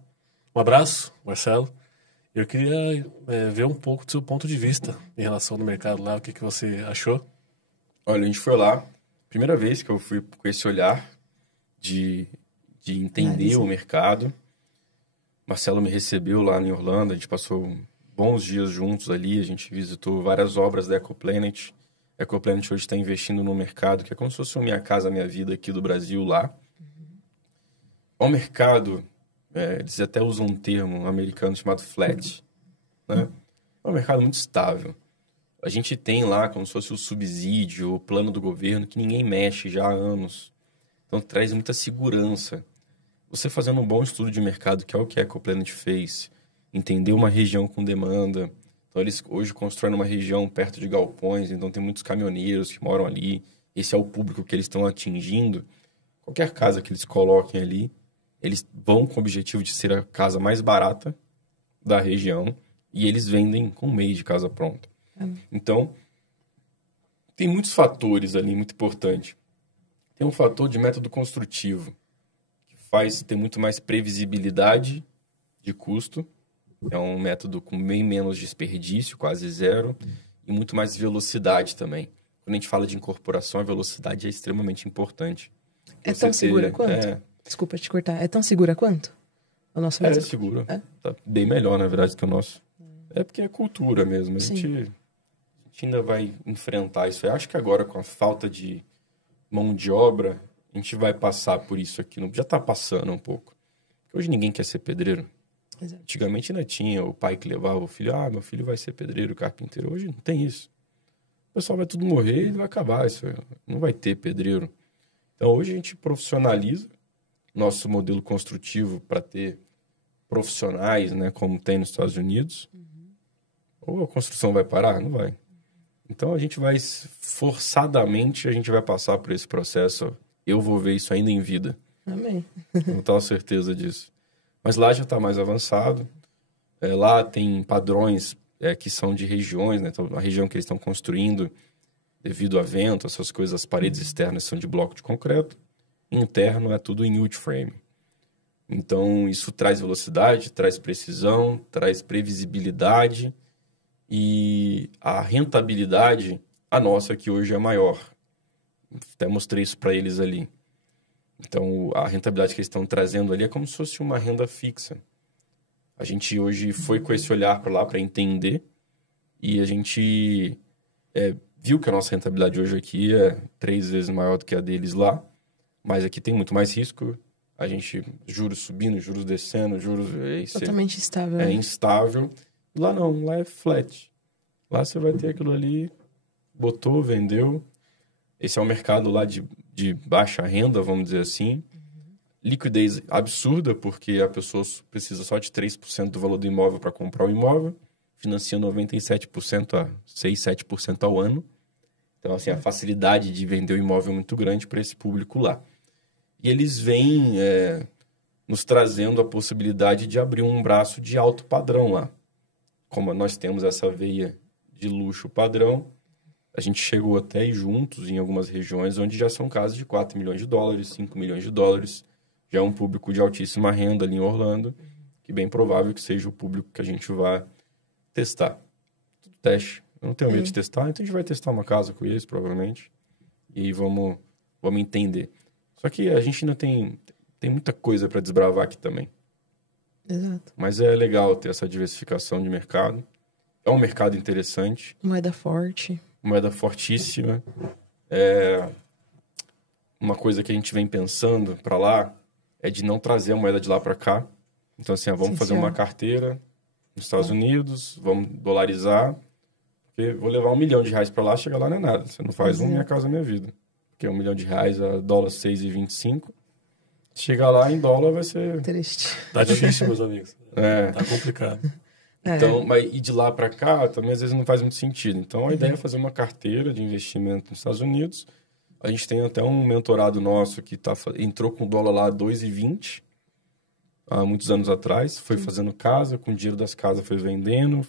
Um abraço, Marcelo. Eu queria ver um pouco do seu ponto de vista em relação ao mercado lá, o que você achou? Olha, a gente foi lá, primeira vez que eu fui com esse olhar de entender o mercado. Marcelo me recebeu lá em Orlando, a gente passou bons dias juntos ali, a gente visitou várias obras da Ecoplanet. A Ecoplanet hoje está investindo no mercado, que é como se fosse o Minha Casa Minha Vida aqui do Brasil lá. O mercado, eles até usam um termo americano chamado flat, né? É um mercado muito estável. A gente tem lá como se fosse o subsídio, o plano do governo, que ninguém mexe já há anos. Então, traz muita segurança. Você fazendo um bom estudo de mercado, que é o que a Ecoplanet fez, entender uma região com demanda. Então, eles hoje constroem uma região perto de galpões, então tem muitos caminhoneiros que moram ali. Esse é o público que eles estão atingindo. Qualquer casa que eles coloquem ali, eles vão com o objetivo de ser a casa mais barata da região e eles vendem com um mês de casa pronta. Então, tem muitos fatores ali muito importantes. Tem um fator de método construtivo, que faz ter muito mais previsibilidade de custo. É um método com bem menos desperdício, quase zero, e muito mais velocidade também. Quando a gente fala de incorporação, a velocidade é extremamente importante. É tão segura quanto? Desculpa te cortar. É tão segura quanto o nosso método? É seguro. Tá bem melhor, na verdade, que o nosso. É porque é cultura mesmo. A gente ainda vai enfrentar isso. Eu acho que agora, com a falta de mão de obra, a gente vai passar por isso aqui. Já está passando um pouco. Porque hoje ninguém quer ser pedreiro. Exato. Antigamente ainda tinha o pai que levava o filho. Meu filho vai ser pedreiro, carpinteiro. Hoje não tem isso. O pessoal vai tudo morrer e vai acabar isso. Não vai ter pedreiro. Então, hoje a gente profissionaliza nosso modelo construtivo para ter profissionais, né, como tem nos Estados Unidos. Ou a construção vai parar? Não vai. Então, a gente vai, forçadamente, a gente vai passar por esse processo. Eu vou ver isso ainda em vida. Amém. Não tenho certeza disso. Mas lá já está mais avançado. Lá tem padrões que são de regiões, né? Então, a região que eles estão construindo, devido a vento, essas coisas, as paredes externas são de bloco de concreto. Interno é tudo em wood frame. Então, isso traz velocidade, traz precisão, traz previsibilidade e a rentabilidade, a nossa, que hoje é maior. Até mostrei isso para eles ali. Então, a rentabilidade que eles estão trazendo ali é como se fosse uma renda fixa. A gente hoje foi com esse olhar para lá para entender e a gente viu que a nossa rentabilidade hoje aqui é 3 vezes maior do que a deles lá, mas aqui tem muito mais risco. A gente, juros subindo, juros descendo, juros... Totalmente instável. É instável. Lá não, lá é flat. Lá você vai ter aquilo ali, botou, vendeu. Esse é um mercado lá de baixa renda, vamos dizer assim. Liquidez absurda, porque a pessoa precisa só de 3% do valor do imóvel para comprar o imóvel, financia 97% a 6, 7% ao ano. Então, assim, a facilidade de vender o imóvel é muito grande para esse público lá. E eles vêm nos trazendo a possibilidade de abrir um braço de alto padrão lá. Como nós temos essa veia de luxo padrão, a gente chegou até ir juntos em algumas regiões onde já são casas de 4 milhões de dólares, 5 milhões de dólares. Já é um público de altíssima renda ali em Orlando, que bem provável que seja o público que a gente vai testar. Teste. Eu não tenho medo de testar, então a gente vai testar uma casa com eles, provavelmente. E vamos entender. Só que a gente ainda tem muita coisa para desbravar aqui também. Exato. Mas é legal ter essa diversificação de mercado. É um mercado interessante. Moeda forte. Moeda fortíssima. Uma coisa que a gente vem pensando para lá é de não trazer a moeda de lá para cá. Então, assim, vamos fazer uma carteira nos Estados Unidos, vamos dolarizar. Porque vou levar R$1 milhão para lá, chega lá não é nada. Você não faz Minha Casa Minha Vida. Porque R$1 milhão a dólar 6,25. Chegar lá em dólar vai ser... Triste. Tá difícil, meus amigos. Tá complicado. Então, mas ir de lá para cá também às vezes não faz muito sentido. Então, a ideia é fazer uma carteira de investimento nos Estados Unidos. A gente tem até um mentorado nosso que entrou com o dólar lá a 2,20 há muitos anos atrás. Foi fazendo casa, com o dinheiro das casas foi vendendo.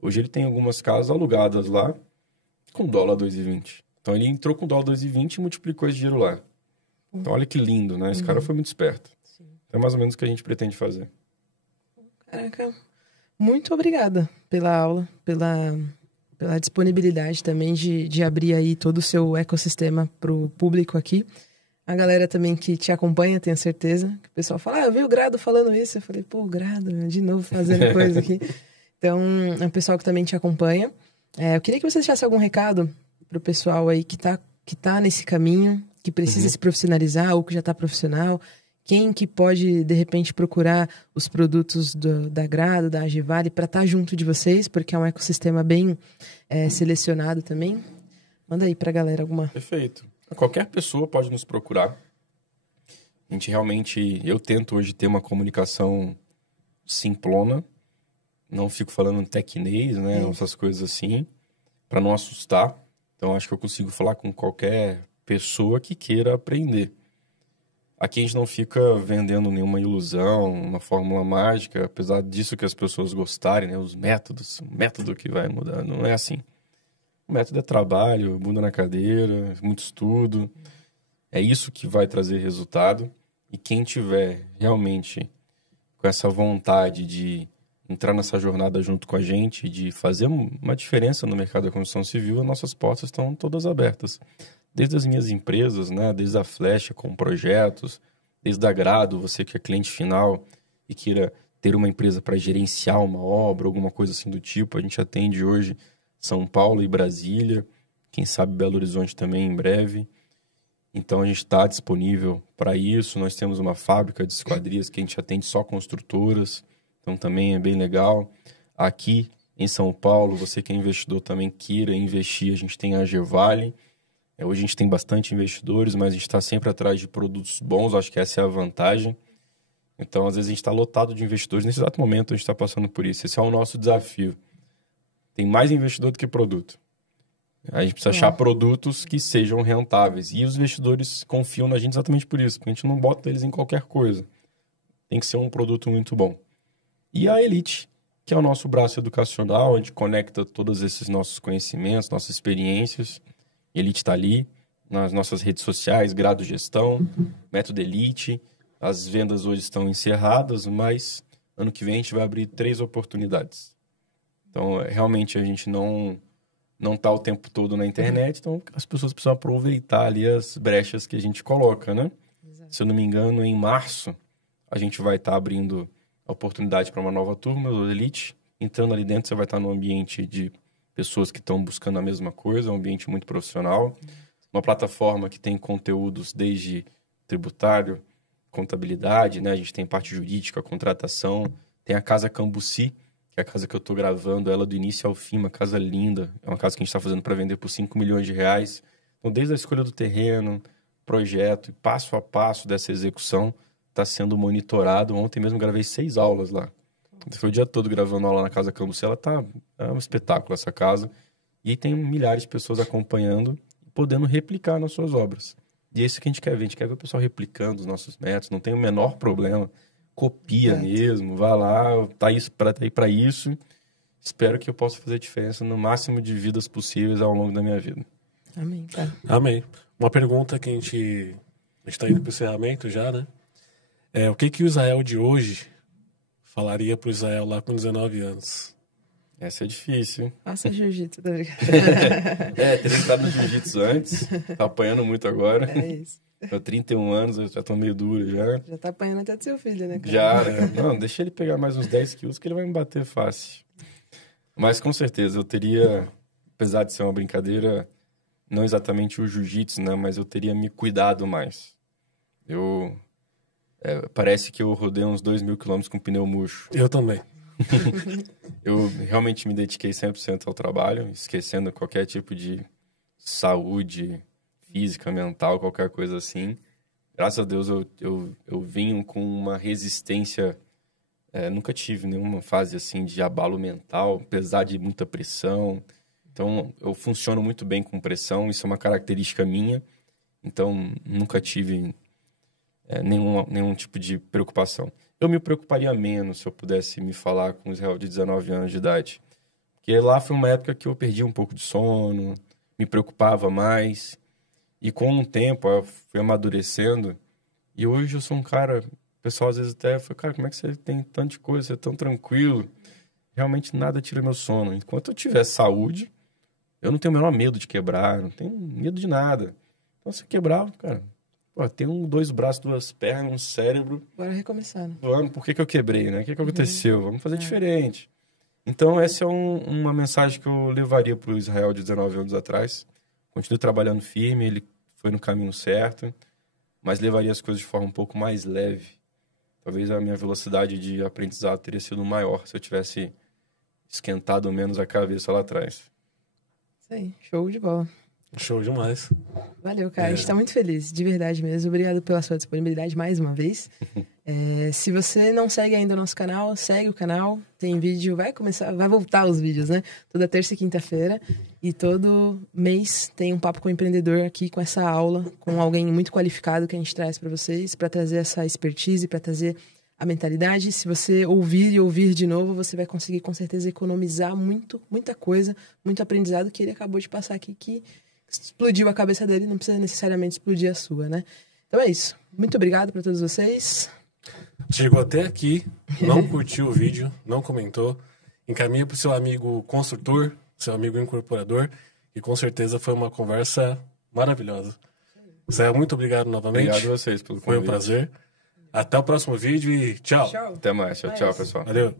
Hoje ele tem algumas casas alugadas lá com dólar 2,20. Então, ele entrou com dólar 2,20 e multiplicou esse dinheiro lá. Então, olha que lindo, né? Esse cara foi muito esperto. Sim. É mais ou menos o que a gente pretende fazer. Caraca, muito obrigada pela aula, pela disponibilidade também de abrir aí todo o seu ecossistema para o público aqui. A galera também que te acompanha, tenho certeza. Que o pessoal fala, eu vi o Grado falando isso. Eu falei, pô, Grado, de novo fazendo coisa aqui. Então, é um pessoal que também te acompanha. Eu queria que você deixasse algum recado para o pessoal aí que tá nesse caminho, que precisa se profissionalizar ou que já está profissional. Quem que pode, de repente, procurar os produtos da Grado, da Agivale, para estar junto de vocês, porque é um ecossistema bem selecionado também. Manda aí para a galera alguma... Perfeito. Qualquer pessoa pode nos procurar. A gente realmente... Eu tento hoje ter uma comunicação simplona. Não fico falando tecnês, né? Essas coisas assim, para não assustar. Então, acho que eu consigo falar com qualquer pessoa que queira aprender. Aqui a gente não fica vendendo nenhuma ilusão, uma fórmula mágica, apesar disso que as pessoas gostarem, né? Os métodos, o método que vai mudar, não é assim. O método é trabalho, bunda na cadeira, muito estudo. É isso que vai trazer resultado. E quem tiver realmente com essa vontade de entrar nessa jornada junto com a gente, de fazer uma diferença no mercado da construção civil, as nossas portas estão todas abertas. Desde as minhas empresas, né? Desde a Flecha com projetos, desde a Grado, você que é cliente final e queira ter uma empresa para gerenciar uma obra, alguma coisa assim do tipo. A gente atende hoje São Paulo e Brasília, quem sabe Belo Horizonte também em breve. Então a gente está disponível para isso. Nós temos uma fábrica de esquadrias que a gente atende só construtoras, então também é bem legal. Aqui em São Paulo, você que é investidor também queira investir, a gente tem a Agivale. Hoje a gente tem bastante investidores, mas a gente está sempre atrás de produtos bons, acho que essa é a vantagem. Então, às vezes, a gente está lotado de investidores. Nesse exato momento, a gente está passando por isso. Esse é o nosso desafio. Tem mais investidor do que produto. A gente precisa achar produtos que sejam rentáveis. E os investidores confiam na gente exatamente por isso, porque a gente não bota eles em qualquer coisa. Tem que ser um produto muito bom. E a Elite, que é o nosso braço educacional, onde conecta todos esses nossos conhecimentos, nossas experiências. Elite está ali, nas nossas redes sociais, Grado Gestão, Método Elite. As vendas hoje estão encerradas, mas ano que vem a gente vai abrir 3 oportunidades. Então, realmente, a gente não não tá o tempo todo na internet, então as pessoas precisam aproveitar ali as brechas que a gente coloca, né? Exato. Se eu não me engano, em março, a gente vai estar abrindo a oportunidade para uma nova turma do Elite. Entrando ali dentro, você vai estar num ambiente de pessoas que estão buscando a mesma coisa, um ambiente muito profissional. Uma plataforma que tem conteúdos desde tributário, contabilidade, né? A gente tem parte jurídica, contratação. Tem a Casa Cambuci, que é a casa que eu estou gravando, ela do início ao fim, uma casa linda. É uma casa que a gente está fazendo para vender por 5 milhões de reais. Então, desde a escolha do terreno, projeto, passo a passo dessa execução, está sendo monitorado. Ontem mesmo gravei 6 aulas lá. Então, foi o dia todo gravando aula na Casa Cambuci. É um espetáculo essa casa. E tem milhares de pessoas acompanhando e podendo replicar nas suas obras. E é isso que a gente quer ver. A gente quer ver o pessoal replicando os nossos métodos. Não tem o menor problema. Copia mesmo, vá lá, tá aí para isso. Espero que eu possa fazer diferença no máximo de vidas possíveis ao longo da minha vida. Amém, cara. Amém. Uma pergunta que a gente está indo para o encerramento já, né? O que o Israel de hoje falaria pro Israel lá com 19 anos? Essa é difícil. Faça jiu-jitsu, tá ligado? Teria estado no jiu-jitsu antes, tá apanhando muito agora. É isso. Eu 31 anos, eu já tô meio duro já. Já tá apanhando até do seu filho, né, cara? Já, Não, deixa ele pegar mais uns 10 quilos que ele vai me bater fácil. Mas com certeza, eu teria, apesar de ser uma brincadeira, não exatamente o jiu-jitsu, né? Mas eu teria me cuidado mais. Parece que eu rodei uns 2.000 quilômetros com pneu murcho. Eu também. Eu realmente me dediquei 100% ao trabalho, esquecendo qualquer tipo de saúde física, mental, qualquer coisa assim. Graças a Deus eu vim com uma resistência. Nunca tive nenhuma fase assim de abalo mental, apesar de muita pressão. Então, eu funciono muito bem com pressão, isso é uma característica minha. Então, nunca tive nenhum tipo de preocupação. Eu me preocuparia menos se eu pudesse me falar com o Israel de 19 anos de idade. Porque lá foi uma época que eu perdi um pouco de sono, me preocupava mais. E com o tempo, eu fui amadurecendo. E hoje eu sou um cara... O pessoal às vezes até fala, cara, como é que você tem tanto de coisa, você é tão tranquilo? Realmente nada tira meu sono. Enquanto eu tiver saúde, eu não tenho o menor medo de quebrar, não tenho medo de nada. Então, se eu quebrar, cara... tem 2 braços, 2 pernas, um cérebro. Bora recomeçar, né? Por que eu quebrei, né? O que aconteceu? Vamos fazer diferente. Então, essa é uma mensagem que eu levaria para o Israel de 19 anos atrás. Continue trabalhando firme, ele foi no caminho certo, mas levaria as coisas de forma um pouco mais leve. Talvez a minha velocidade de aprendizado teria sido maior se eu tivesse esquentado menos a cabeça lá atrás. Isso aí, show de bola. Show demais. Valeu, cara. A gente tá muito feliz, de verdade mesmo. Obrigado pela sua disponibilidade mais uma vez. Se você não segue ainda o nosso canal, segue o canal. Tem vídeo, vai voltar os vídeos, né? Toda terça e quinta-feira. E todo mês tem um Papo com o Empreendedor aqui com essa aula, com alguém muito qualificado que a gente traz para vocês, para trazer essa expertise, para trazer a mentalidade. Se você ouvir e ouvir de novo, você vai conseguir com certeza economizar muita coisa, muito aprendizado que ele acabou de passar aqui, que explodiu a cabeça dele, não precisa necessariamente explodir a sua, né? Então é isso. Muito obrigado para todos vocês. Chegou até aqui, não curtiu o vídeo, não comentou, encaminha para o seu amigo construtor, seu amigo incorporador, e com certeza foi uma conversa maravilhosa. Zé, muito obrigado novamente. Obrigado a vocês pelo convite. Foi um prazer. Até o próximo vídeo e tchau. Até mais. Tchau, pessoal. Valeu.